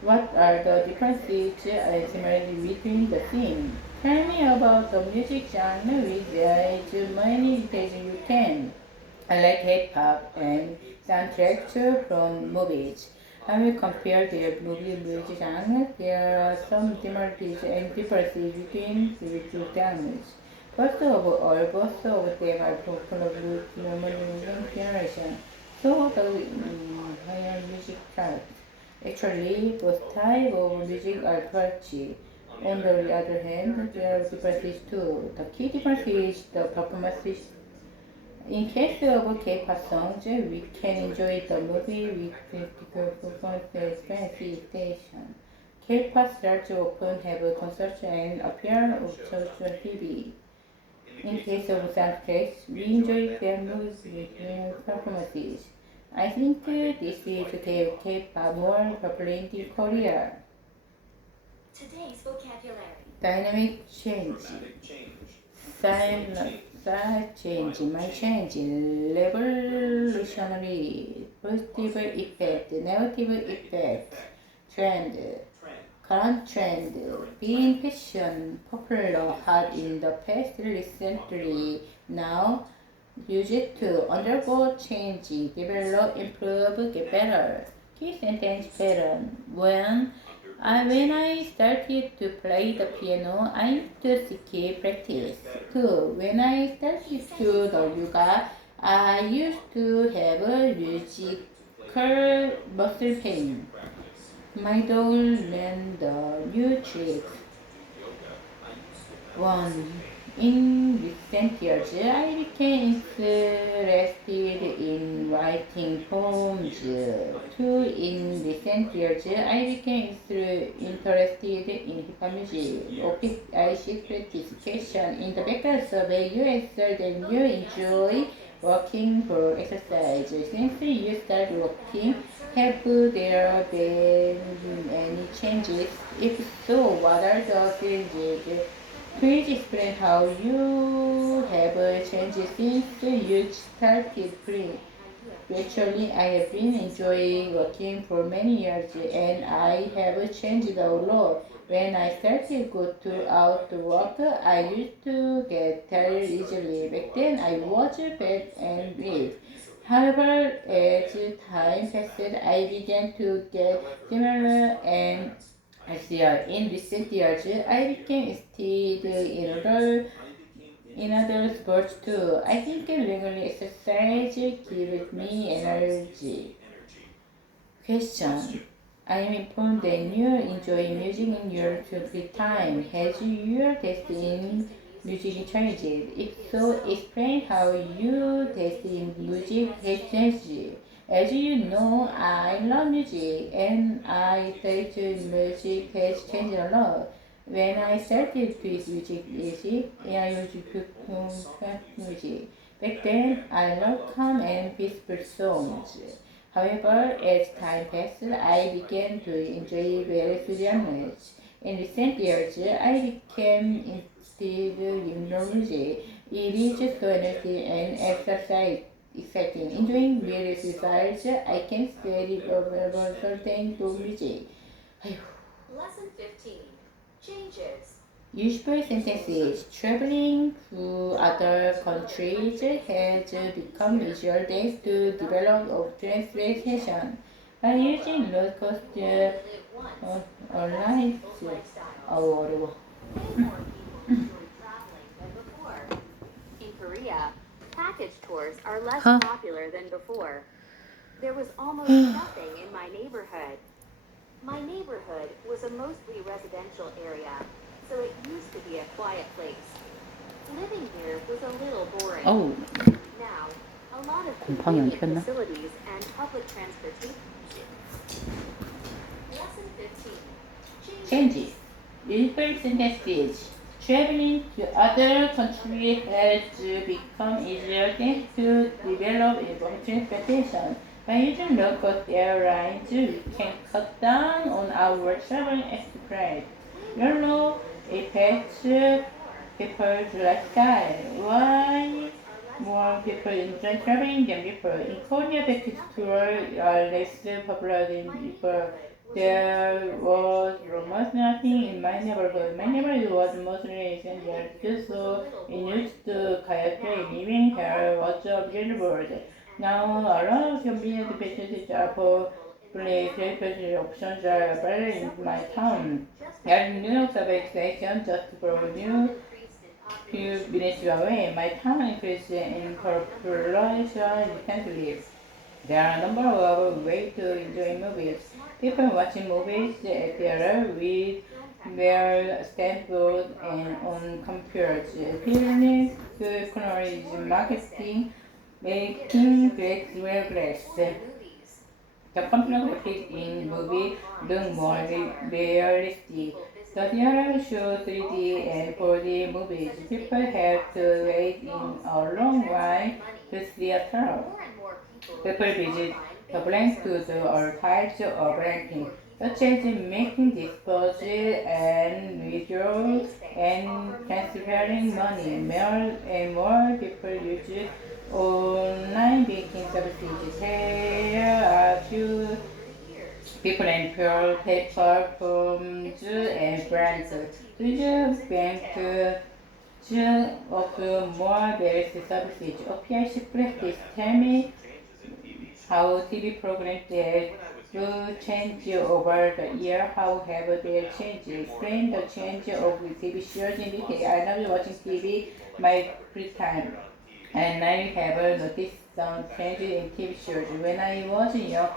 What are the differences and similarities between the themes? Tell me about the music genre with as many details you can. I like hip hop and soundtracks from movies. I will compare their movie music genres. There are some similarities and differences between the two genres. First of all, both of them are popular with the millennium generation, so the higher music charts. Actually, both types of music are catchy. On the other hand, there are differences too. The key difference is the performance. In case of K-pop songs, we can enjoy the movie with critical performance at fancy station. K-pop stars often have concerts and appear on social TV. In case of soundtracks, we enjoy their movies with their performances. I think this is keep more popular in Korea. Today's vocabulary. Dynamic change. Dramatic change. Silent change. My change. Revolutionary. Positive effect. Negative effect. Trend. Trend. Current trend. Being fashion popular hot in the past recently. Now used to undergo change, develop, improve, get better. Key sentence pattern. When I started to play the piano, I used to seek practice. 2. When I started to the yoga, I used to have a musical muscle pain. Practice. My dog learned the new tricks. Yoga. I used to have 1. In recent years, I became interested in writing poems. 2. In recent years, I became interested in hip hop music. I seek practice question. In the background survey, you answered that you enjoy walking for exercise. Since you started walking, have there been any changes? If so, what are the changes? Please explain how you have changed since you started playing. Actually, I have been enjoying working for many years and I have changed a lot. When I started go to out to work, I used to get tired easily. Back then, I was fat and weak. However, as time passed, I began to get similar and as in recent years, I became interested in other sports too. I think regular exercise gives me energy. Question. I am informed that you enjoy music in your free time. Has your taste in music changed? If so, explain how your taste in music has changed. As you know, I love music and I think music has changed a lot. When I started to use music, I used to compose music. Back then, I loved calm and peaceful songs. However, as time passed, I began to enjoy various genres. In recent years, I became interested in music. It is so energy and exercise exciting. Enjoying various styles, I can study over certain to music. Lesson 15. Changes. Useful sentences. Traveling to other countries has become easier thanks to develop of translation. By using low cost You only live once. online, People's lifestyles. 어려워. Way more people enjoy traveling than before. In Korea, package tours are less Huh? popular than before. There was almost nothing in my neighborhood. My neighborhood was a mostly residential area, so it used to be a quiet place. Living here was a little boring. 어우, Now, a lot of 곰팡이 안 convenient 폈나? facilities and public transportation. Lesson 15. changes. Useful sentences. Traveling to other countries has become easier thanks to develop informed transportation. By using low-cost airlines, we can cut down on our travel expense. You know, it affects people's lifestyle. Why more people enjoy traveling than before? In Korea, package tours are less popular than before. There was almost nothing in my neighborhood. My neighborhood was mostly residential, so it used to kayaking. Living here was a billboard. Now, a lot of convenient facilities are for transportation options are available in my town. There's New York subway station just for a few minutes away. My town increased in population recently. There are a number of ways to enjoy movies. People watching movies at theater with their smartphones and on computers. Business technology marketing making great progress. The computer graphics in movie look more realistic. The theater show 3D and 4D movies. People have to wait in a long line to see a theater. More and more People visit the blank to do all types of ranking, such as making deposits and withdrawals and transferring money. More and more people use online banking services. There are few people employ paper firms and brands. These banks offer more various services. OPIC practice. Tell me how TV programs that will change over the year, how have they changed? Explain the change of TV shows in detail. I love watching TV my free time, and I have noticed some changes in TV shows. When I was young,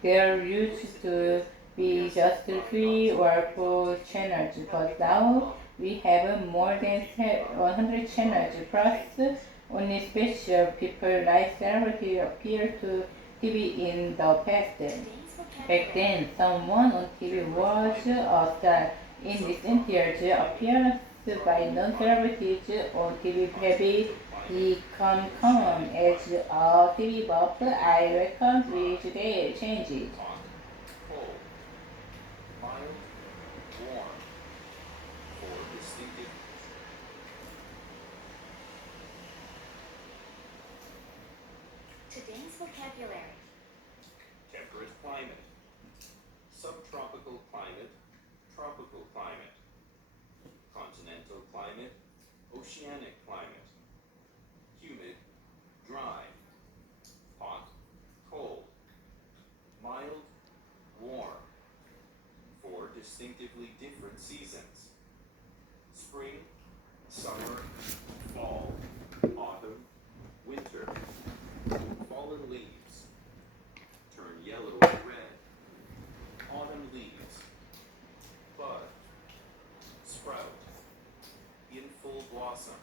there used to be just 3 or 4 channels, but now we have more than 100 channels. Plus, only special people like celebrities appear to TV in the past. Back then, someone on TV was a star. In recent years, appearance by non-celebrities on TV have become common. As a TV buff, I reckon with the changes. Hot, cold, mild, warm. Four distinctive. Today's vocabulary. Temperate climate. Subtropical climate. Tropical climate. Continental climate. Oceanic climate. Humid. Dry. Hot. Cold. Mild. Warm. Four distinctively different seasons. Spring. Summer. Fall. Autumn. Winter. Fallen leaves. Turn yellow and red. Autumn leaves. Bud. Sprout. In full blossom.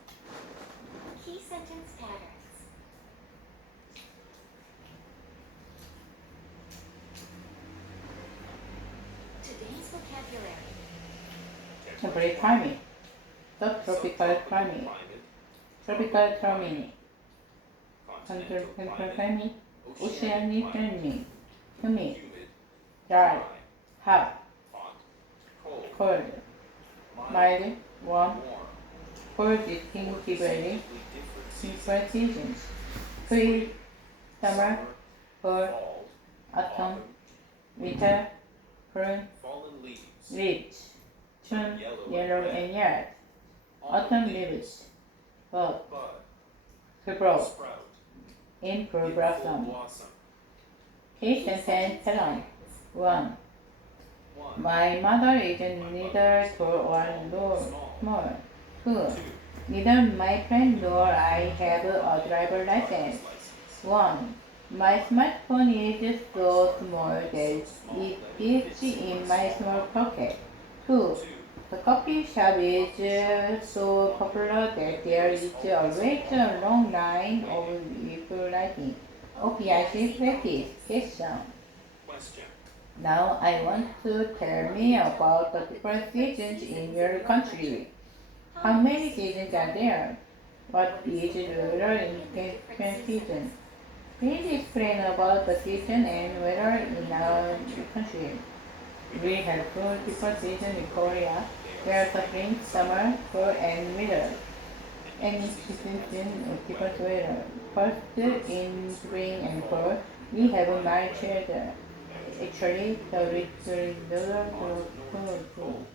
Key sentence patterns. Today's vocabulary. Temperate climate, subtropical climate, tropical climate, continental climate, oceanic climate, humid, dry, hot, cold, mild, warm, four distinctively different seasons: spring, summer, fall, autumn, winter, spring, Fallen leaves. leaves, June, yellow and red, autumn leaves, bud, Bud. sprout, Sprout. in full In full blossom. blossom. Key sentence pattern. 1. 1. My mother is neither tall nor small. 2. 2. Neither my friend nor I have a driver license. 1. My smartphone is so small that it fits in my small pocket. 2. 2. The coffee shop is so popular that there is always a long line of people waiting. OPIC practice question. Question. Now I want to tell me about the different seasons in your country. How many seasons are there? What is weather in different seasons? Please explain about the season and weather in our country. We have 4 different seasons in Korea. There are spring, summer, fall, and winter. And each season of different weather. First, in spring and fall, we have a mild weather. Actually, the weather cold.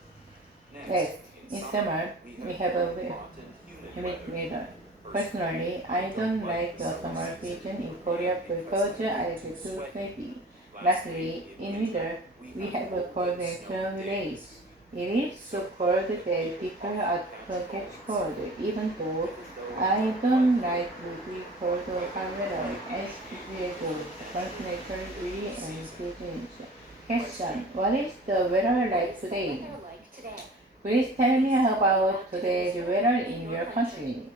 Next, in summer, we have a humid weather. Personally, I don't like the summer season in Korea because I get too sweaty. Lastly, in winter, we have a cold and snowy days. It is so cold that people are to catch cold, even though I don't like really cold or hot weather. As usual, continental degree and seasons. Question: what is the weather like today? Please tell me about today's weather in your country.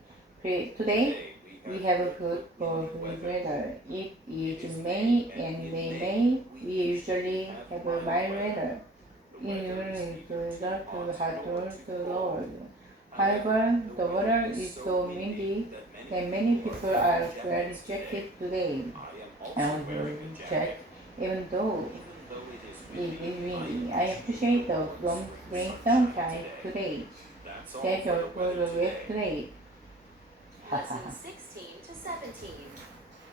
Today, we have a good cold weather. It is May and May. We usually have a mild weather. In winter, to hot to lower. However, the weather is so windy that many people are wearing jackets today. and will check, even though Even though it is it windy, is I windy. I appreciate appreciate the the warm warm spring sunshine sunshine today. today. That's all That's for all the for weather the weather today. today. Lesson 16 to 17.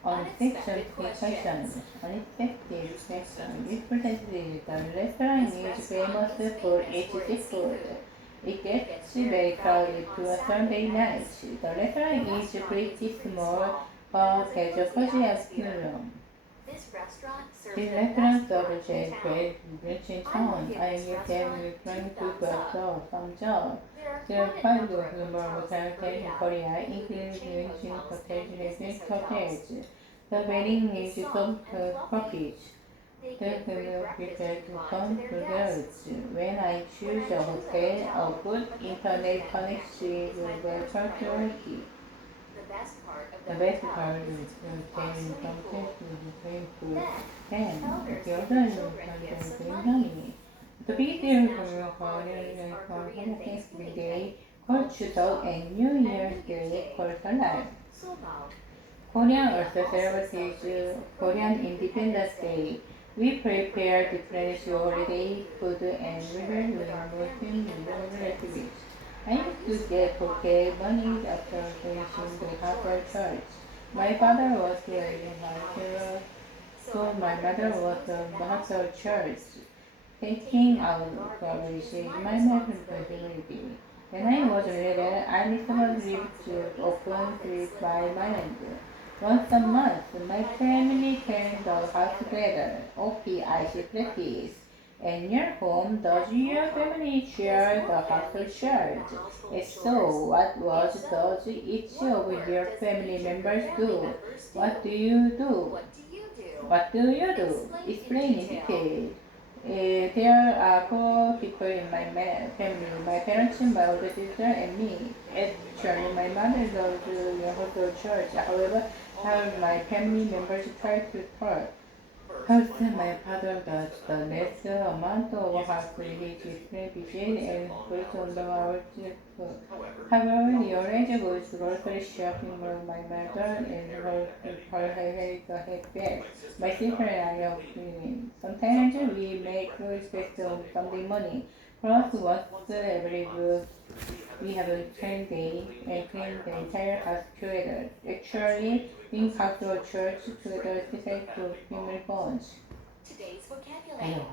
Unexpected Unexpected questions. questions. Unexpected Houston question. sentence. This present is the restaurant is famous for its seafood. It gets very crowded to a Sunday night. The restaurant is pretty small, but has a cozy atmosphere. This restaurant serves This the restaurant best brunch serves in a town. great brunch in I will town. give I this give them restaurant trying 2 to thumbs grab up. the thumbs up. There are There are quite a quite number a of number of hotels in hotels in Korea, Korea, including chain including hotels hotels, and business residence hotels. hotels. The The wedding wedding is is soft soft and fluffy. copies. They The give free will breakfast prepare to coupon to come their to guests. girls. When I choose a hotel, a good internet connection is a very priority. The best part of The the best hotel part is is its the rooftop hotel swimming pool. complex with the swimming pool. Then, Then, elders the give other their is children gifts of the money. money. The The big biggest deal national for holidays are Korean Thanksgiving Thanksgiving Day, Day, called Chuseok, Chuseok, and New and Year's New Year's Day, Day, called called Seollal. Solmao. Korean Korea also also celebrates celebrates Korean Korean Independence Independence Day. Day. We They prepare prepare different traditional holiday holiday food food and and share visit it with with our Muslim family and relatives. relatives. I I used to used to get get pocket pocket money money after after finishing the finishing the household household chores. chores. My My father father was was very a good household, hours, so so my my mother mother does was most of the the household household chores. chores. Taking Taking out out the garbage garbage is is my my responsibility. responsibility. When When I I was was little, little, I my never lived to responsibilities open often sleep slipped by my mind. mind. Once Once a a month, month, my my family family cleans cleaned the the house house together. together. OPIC practice. In your home, does At your your home, family does share your the family household share the chores? household If chores? so, what If was so, does each what of work your does family each of your members family do? members What do? do you do? What do you do? What do you do? Explain in Explain in detail. detail. There are four people in my family, my parents, my older sister, and me. Actually, my mother goes to the household church. However, how my family members try to talk. First, my father does the less amount of house his visit and puts on the hours food. However, the orange goes grocery shopping with my mother and her head back. My sister and I are cleaning. Sometimes we make requests on Sunday morning. Plus, once every week, we have a clean day and clean the entire house together. Actually, being household church together is to family bonds. Today's 아유, vocabulary.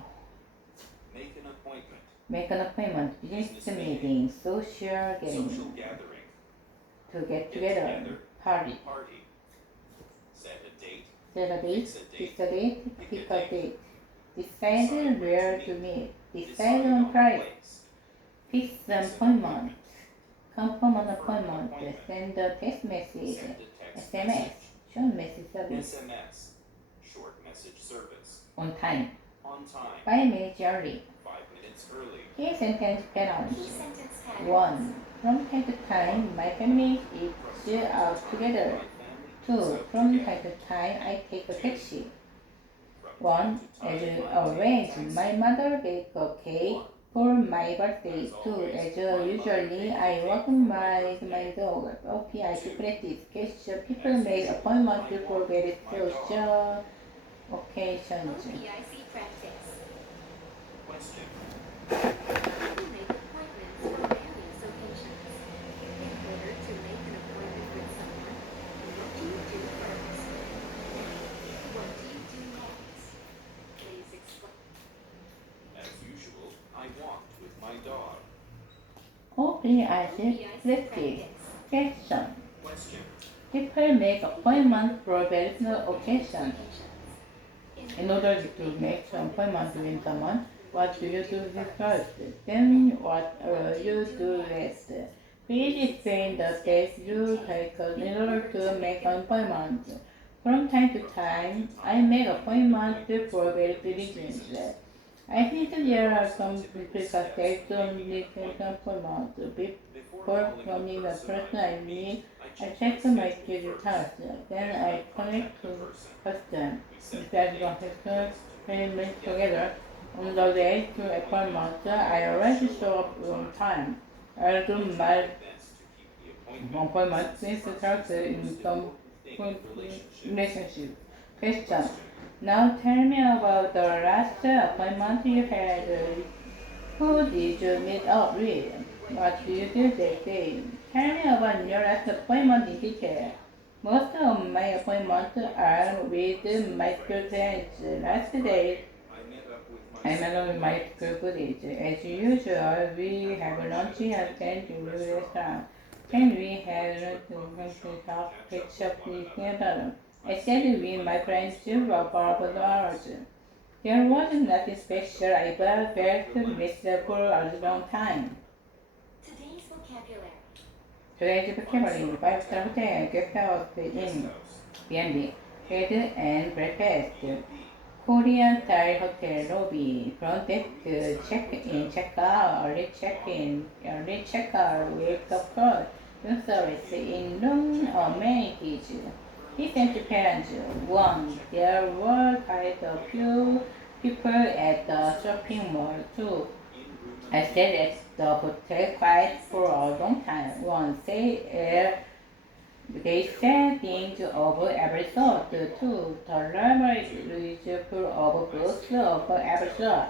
Make an appointment. make an appointment, business Business meeting, social Social gathering, gathering. to get Get together, together. party, Party. Set a date. set a date, Fix a fix date. a date, Pick pick a a date. date, decide where to meet, decide on on the price, place. fix an Fix an appointment, confirm an Confirm an appointment, appointment. send a text message, Send a text SMS, message. short message service, SMS. Short message service. on time, On time. 5 minutes early, 5 minutes early. key sentence patterns. Key sentence patterns. 1. From time to time, my family eats out together. My family eats 2. out From together. time to time, I take a taxi. From 1. time to time, As I take a arranged, taxi. my mother baked a cake 1. for my birthday. As 2. always, As my mother usually, baked a I cake walk for my my birthday. dog. OPI to 2. practice. Gesture. People As make usual, appointments I for walk very my dog. social occasions. OPIC practice. Question. People make appointments for various occasions. In order to make an appointment with someone, what do you do first? What do you do next? Please explain. As usual, I walked with my dog. OPI OPIC practice. practice. Question. Question. People make appointments for various occasions. In order to make an appointment with someone, what do you do first? Then what will you do next? Please explain the steps you take in order to make an appointment. From time to time, I make appointments for various reasons. I think there are some critical steps to make an appointment. Before calling the person I meet, I check my schedule first. Then I connect to the person. Besides the person we meet together. On the day to appointment, I already show up on time. I do my appointment since it helps in some relationship. Question. Now tell me about the last appointment you had. Who did you meet up with? What did you do that day? Tell me about your last appointment in detail. Most of my appointments are with my school friends. Last day, I met up with my school buddies. As usual, we have lunch at the new restaurant. Then we had lunch to talk, catch up with together. I stayed with my friends for a couple of hours. There was nothing special. I felt miserable for a long time. Today's vocabulary. Today's vocabulary: five-star hotel, guest house, inn, B&B, bed and breakfast, Korean style hotel lobby, front desk, check-in, check-out, early check-in, early check-out, wake-up call, room service, in-room amenities. Decent parents. 1. There were quite a few people at the shopping mall. 2. I stayed at the hotel quiet for a long time. 1. They say things of every sort. 2. The library is full of books of every sort.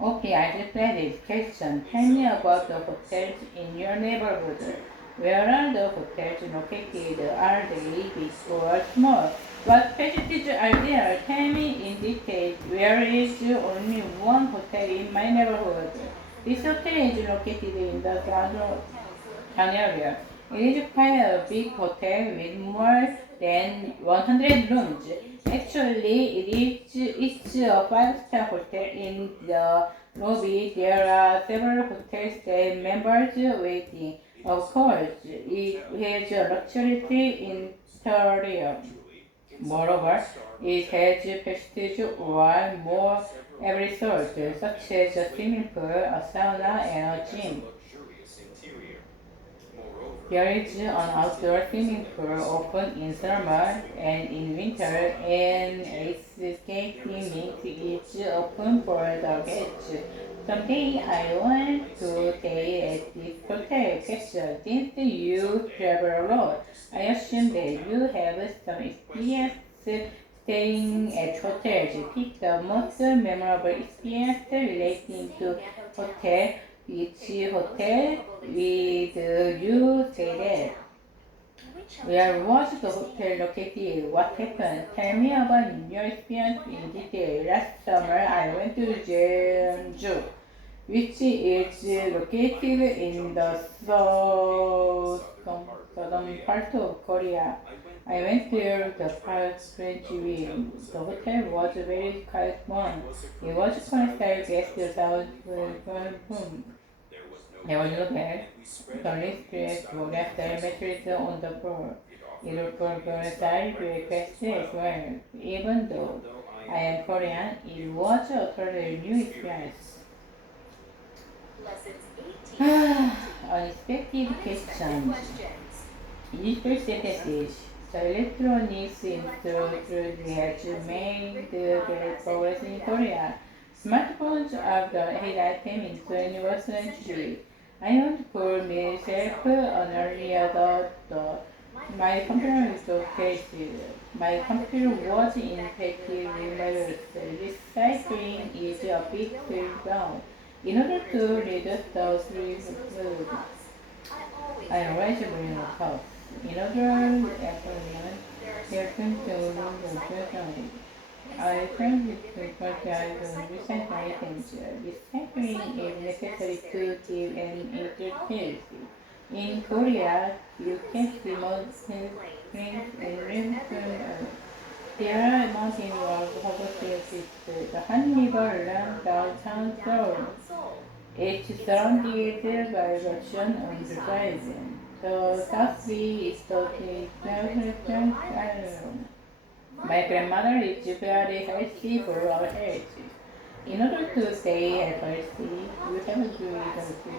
Okay, I just read this question. Tell me about the hotels in your neighborhood. Where are the hotels located? Are they big or small? What facilities are there? Tell me in detail. There is only one hotel in my neighborhood. This hotel is located in the town area. It is quite a big hotel with more than 100 rooms. Actually, it's a five-star hotel. In the lobby, there are several hotel staff members waiting. Of course, it has a luxury interior. Moreover, it has prestige or more every sort, such as a swimming pool, a sauna, and a gym. There is an outdoor swimming pool open in summer and in winter, and ice skating rink is open for the guests. Someday I want to stay at this hotel. Question: since you travel a lot, I assume that you have some experience staying at hotels. Pick the most memorable experience relating to hotel. Which hotel did you stay at? Where was the hotel located? What happened? Tell me about your experience in detail. Last summer I went to Jeonju, which is located in the southern part of Korea. I went there the past French week. The hotel was a very quiet one. It was Korean-style guest house room. There was no bed. The list was left mattress on the floor. It was for breakfast as well. Even though I am Korean, it was a totally new experience. Lessons 18. Unexpected Unexpected questions. questions. Useful sentences. The electronics industry has made great progress in Korea. Smartphones are the hit item in 21st century. I want for myself an early adopter. My computer is located. My computer was infected with virus. Recycling is a big deal now. In order to reduce the food, I always bring a cup. In other appointment, there can to the I think because I don't recycle items. Recycling is necessary to give an alternative. In Korea, you can see mountain plains and rainfall. There are mountain of harvested the Han River runs downtown Seoul. It's surrounded by Russian on the horizon. The South Sea is totally northwestern island. My grandmother is very healthy for our age. In order to stay healthy, you have to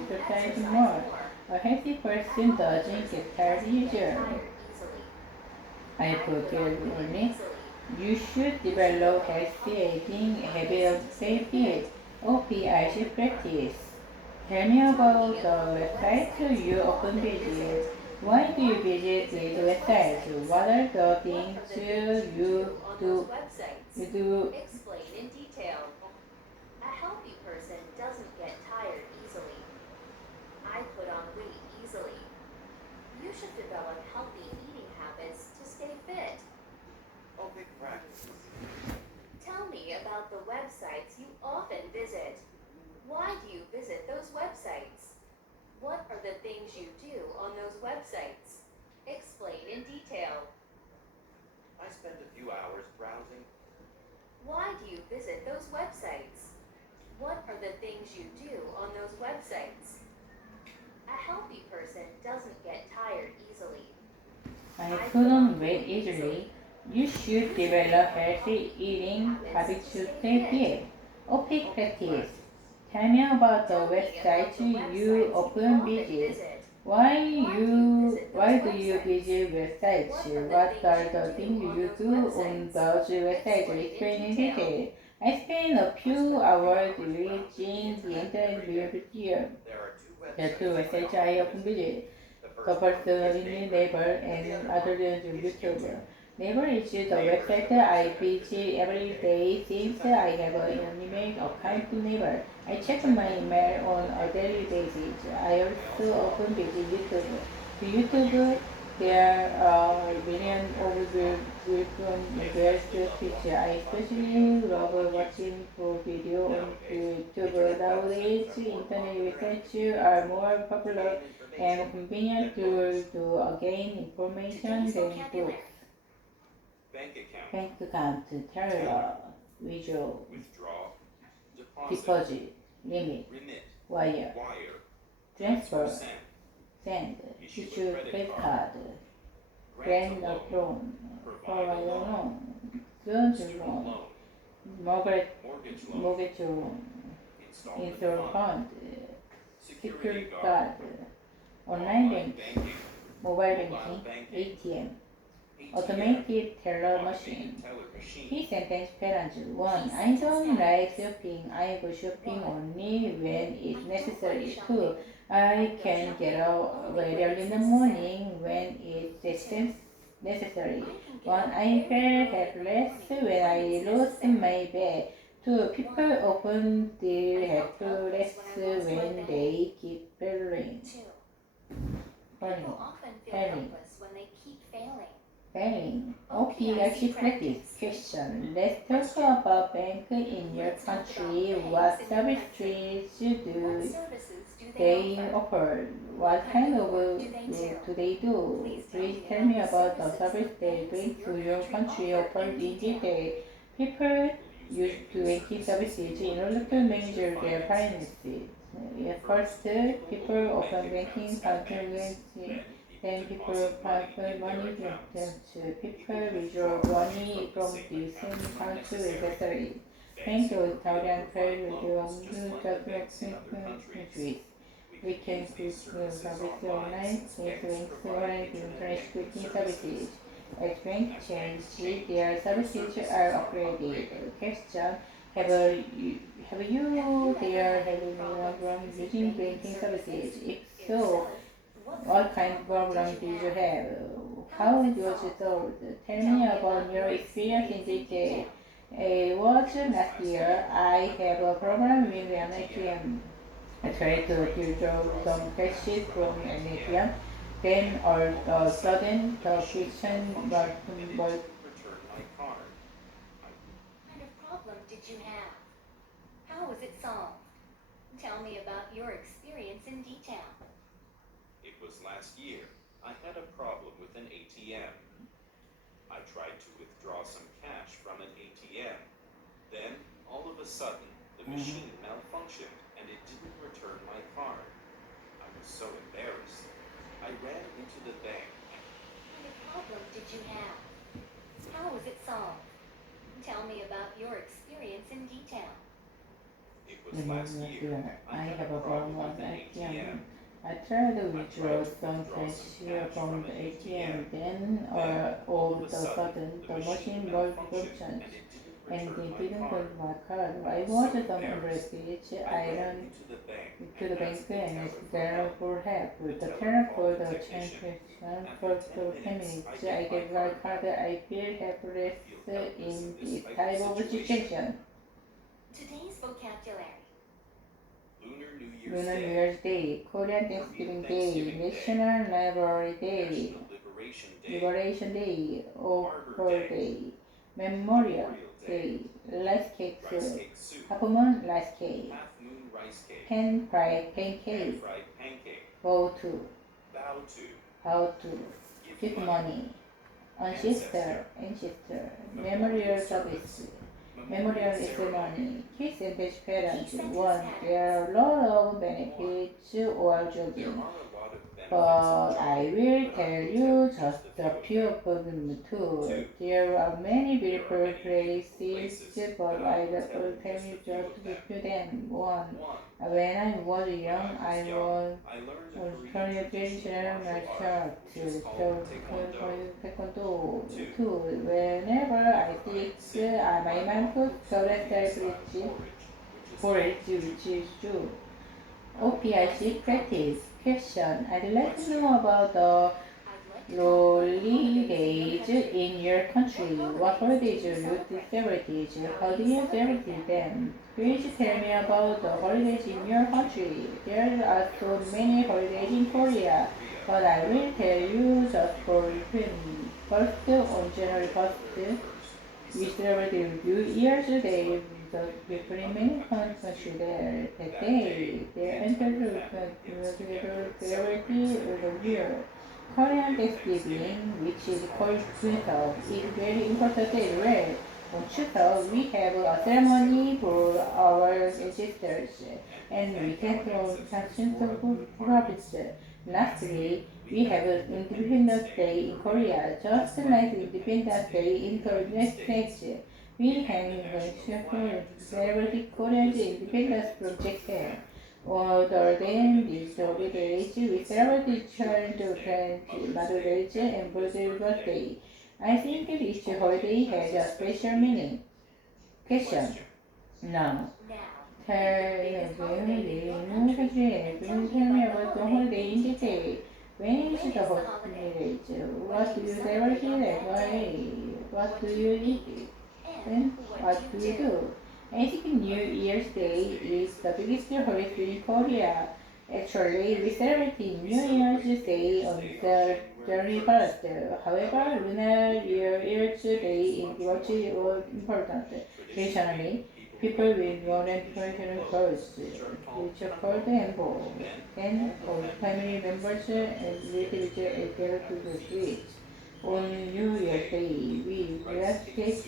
exercise more. A healthy person doesn't get tired easily. I put it only. You should develop healthy eating habit of safety. OP, should practice. Tell me about the website you open pages. Why do you Why do you visit visit these those websites? websites? What are the What things are the things you do on those do websites? you do? Explain in detail. A healthy person doesn't get tired easily. I put on weight easily. You should develop healthy eating habits to stay fit. Oh, big practice. Tell me about the websites you often visit. Why do you visit those websites? What are the things you do on those websites? Explain in detail. I spend a few hours browsing. Why do you visit those websites? What are the things you do on those websites? A healthy person doesn't get tired easily. I put on weight easily. You should develop healthy eating habits to stay fit. Opaque practice. Tell me about the Tell me about websites the you websites often visit. Why do you visit websites? What are the things you do on those websites? Explain in detail. I spend a few hours reading the internet video. There are two The two websites websites I often visit. The first is Naver and other is YouTube. Naver is the website I visit every day since I have an email account to Naver. I check my email on a daily basis. I also often visit YouTube. To YouTube, there are millions of different various features. I especially love watching full video on YouTube. Nowadays, internet research are more popular and convenient to gain information than books. Bank account, Bank account, teller, visual, withdraw, deposit, deposit, limit, remit, wire, wire, transfer, send, send, issue issue a credit card, grant grant a a loan, loan, provide provide a a loan, loan, student student loan, loan, mortgage, mortgage loan, mortgage loan, installment install fund, fund, security security guard, card, online banking, banking, mobile mobile banking, banking, ATM, ATM, automated teller automated machine. teller machine, Key sentence parents. 1. I don't like shopping. I go shopping only when it's necessary. 2. I can get out very early in the morning when it's necessary. 1. I feel helpless when I lost my bed. 2. People often feel helpless when they keep failing. 2. Falling. People often feel Failing. helpless when they keep failing. Failing. Okay, actually practice. Question. Let's talk about bank in your country. What services What do services do they they offer? offer? What kind of work do they do they do? Please tell me about the service they bring to your country offered in detail. People use banking services in order to manage their finances. First, people open banking accounts. Then people transfer money to themselves. People withdraw money from the same account to accessories. Bank Italian trade with countries. We can quick service online, thanks banks online internet banking services. As banks change, their services are upgraded. Question: have you there had any problem using banking services? If so, what kind of problem did you have? How was it solved? Tell me about your experience in detail. It was last year. I have a problem with an ATM. I tried to withdraw some cash from an ATM. Then all of a sudden, the question was return my card. What kind of problem did you have? How was it solved? Tell me about your experience in detail. It was last year. I had a problem with an ATM. I tried to withdraw some cash from an ATM. Then, all of a sudden, the machine malfunctioned and it didn't return my card. I was so embarrassed. I ran into the bank. What kind of problem did you have? How was it solved? Tell me about your experience in detail. It was last year. I have a problem with ATM. I tried to withdraw some cash from the ATM. Then all of a sudden, the machine malfunctioned. and return they didn't my hold card. my card. I So was so embarrassed. embarrassed. I I ran ran into the bank to the and bank asked the and teller for there help. for help. The The teller teller called called the the technician. champion After for 10 10 minutes, minutes. I I get my get my card card. back. I feel helpless I feel helpless in in this this type type of of situation. situation. Today's vocabulary. Lunar New Year's Lunar New Day. Year's Day, Korean Thanksgiving Day, National Library Day, National Liberation Day. Liberation Day, Arbor Arbor Day. Day, Memorial Day. Day, Rice Cake Rice Soup, cake soup. Half Moon Rice Cake, Half moon rice cake. Pan Fried Pan Pancake, fried pancake. Bow to, Bow to. How to, Give Give money. Money, Ancestor, Memorial Memorial Service, service. Memorial ceremony. Ceremony, Kids and Teach Parents, Key sentence 1. There are a lot of benefits or There jogging. are a lot of benefits But of I jogging, will but I tell will you tell just a few of them too. Two. There are many There are beautiful many places, places, but but I I will will tell you tell just you a few just of a them. few them. 1. 1. When I was When young, I I was young, was I learned a Korean Korean traditional traditional martial martial art, arts, which is so called Taekwondo. Taekwondo. 2. 2. Whenever I Whenever I am sick, sick, my my mom mom cooks cooks Korean Korean style style porridge, porridge, which is true. OPIC OPIC practice. Question. I'd like to Question. know about the I'd like to talk about the holidays in your country. What holidays do you you celebrate? celebrate? How How do do you you celebrate celebrate them? Please Please tell me about the holidays in your country. There are so many holidays in Korea, but I will tell you just for fun. First, on January 1st, we celebrate New Year's Day because people in many countries there. That day, they enter the celebrity of the year. Korean Thanksgiving, which is called Chuseok, is very important as well. On Chuseok, we have a ceremony for our ancestors, and we thank the sanctions of harvest. Lastly, we have Independence Day in Korea, just like Independence Day in the United States. We hang celebrate Korea's independence from Japan. Other than these holidays, we celebrate children's Mother's Day and birthday. I think each holiday has a special meaning. Question. Now, Now, tell biggest holiday in your country, and tell me about the holiday in detail. When When is is the the holiday? holiday? What do you celebrate that day? What do you eat? And Then what do you do? I think New Year's Day is the biggest holiday in Korea. Actually, we celebrate New Year's Day on the January 1st. However, Lunar New Year's Day is much more important. Traditionally, people wear modern traditional clothes, which are called hanbok. Then, all family members and relatives gather to the streets. On New Year's Day, we bless cakes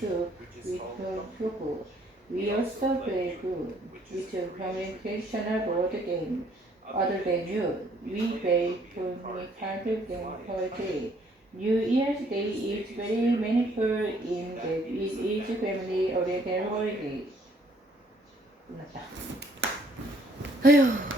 with tofu. We also play good, which is family traditional board game. Other than you, we play Tony card game poetry. New Year's Day is very meaningful in that it is family oriented holiday. 끝났다. 아휴.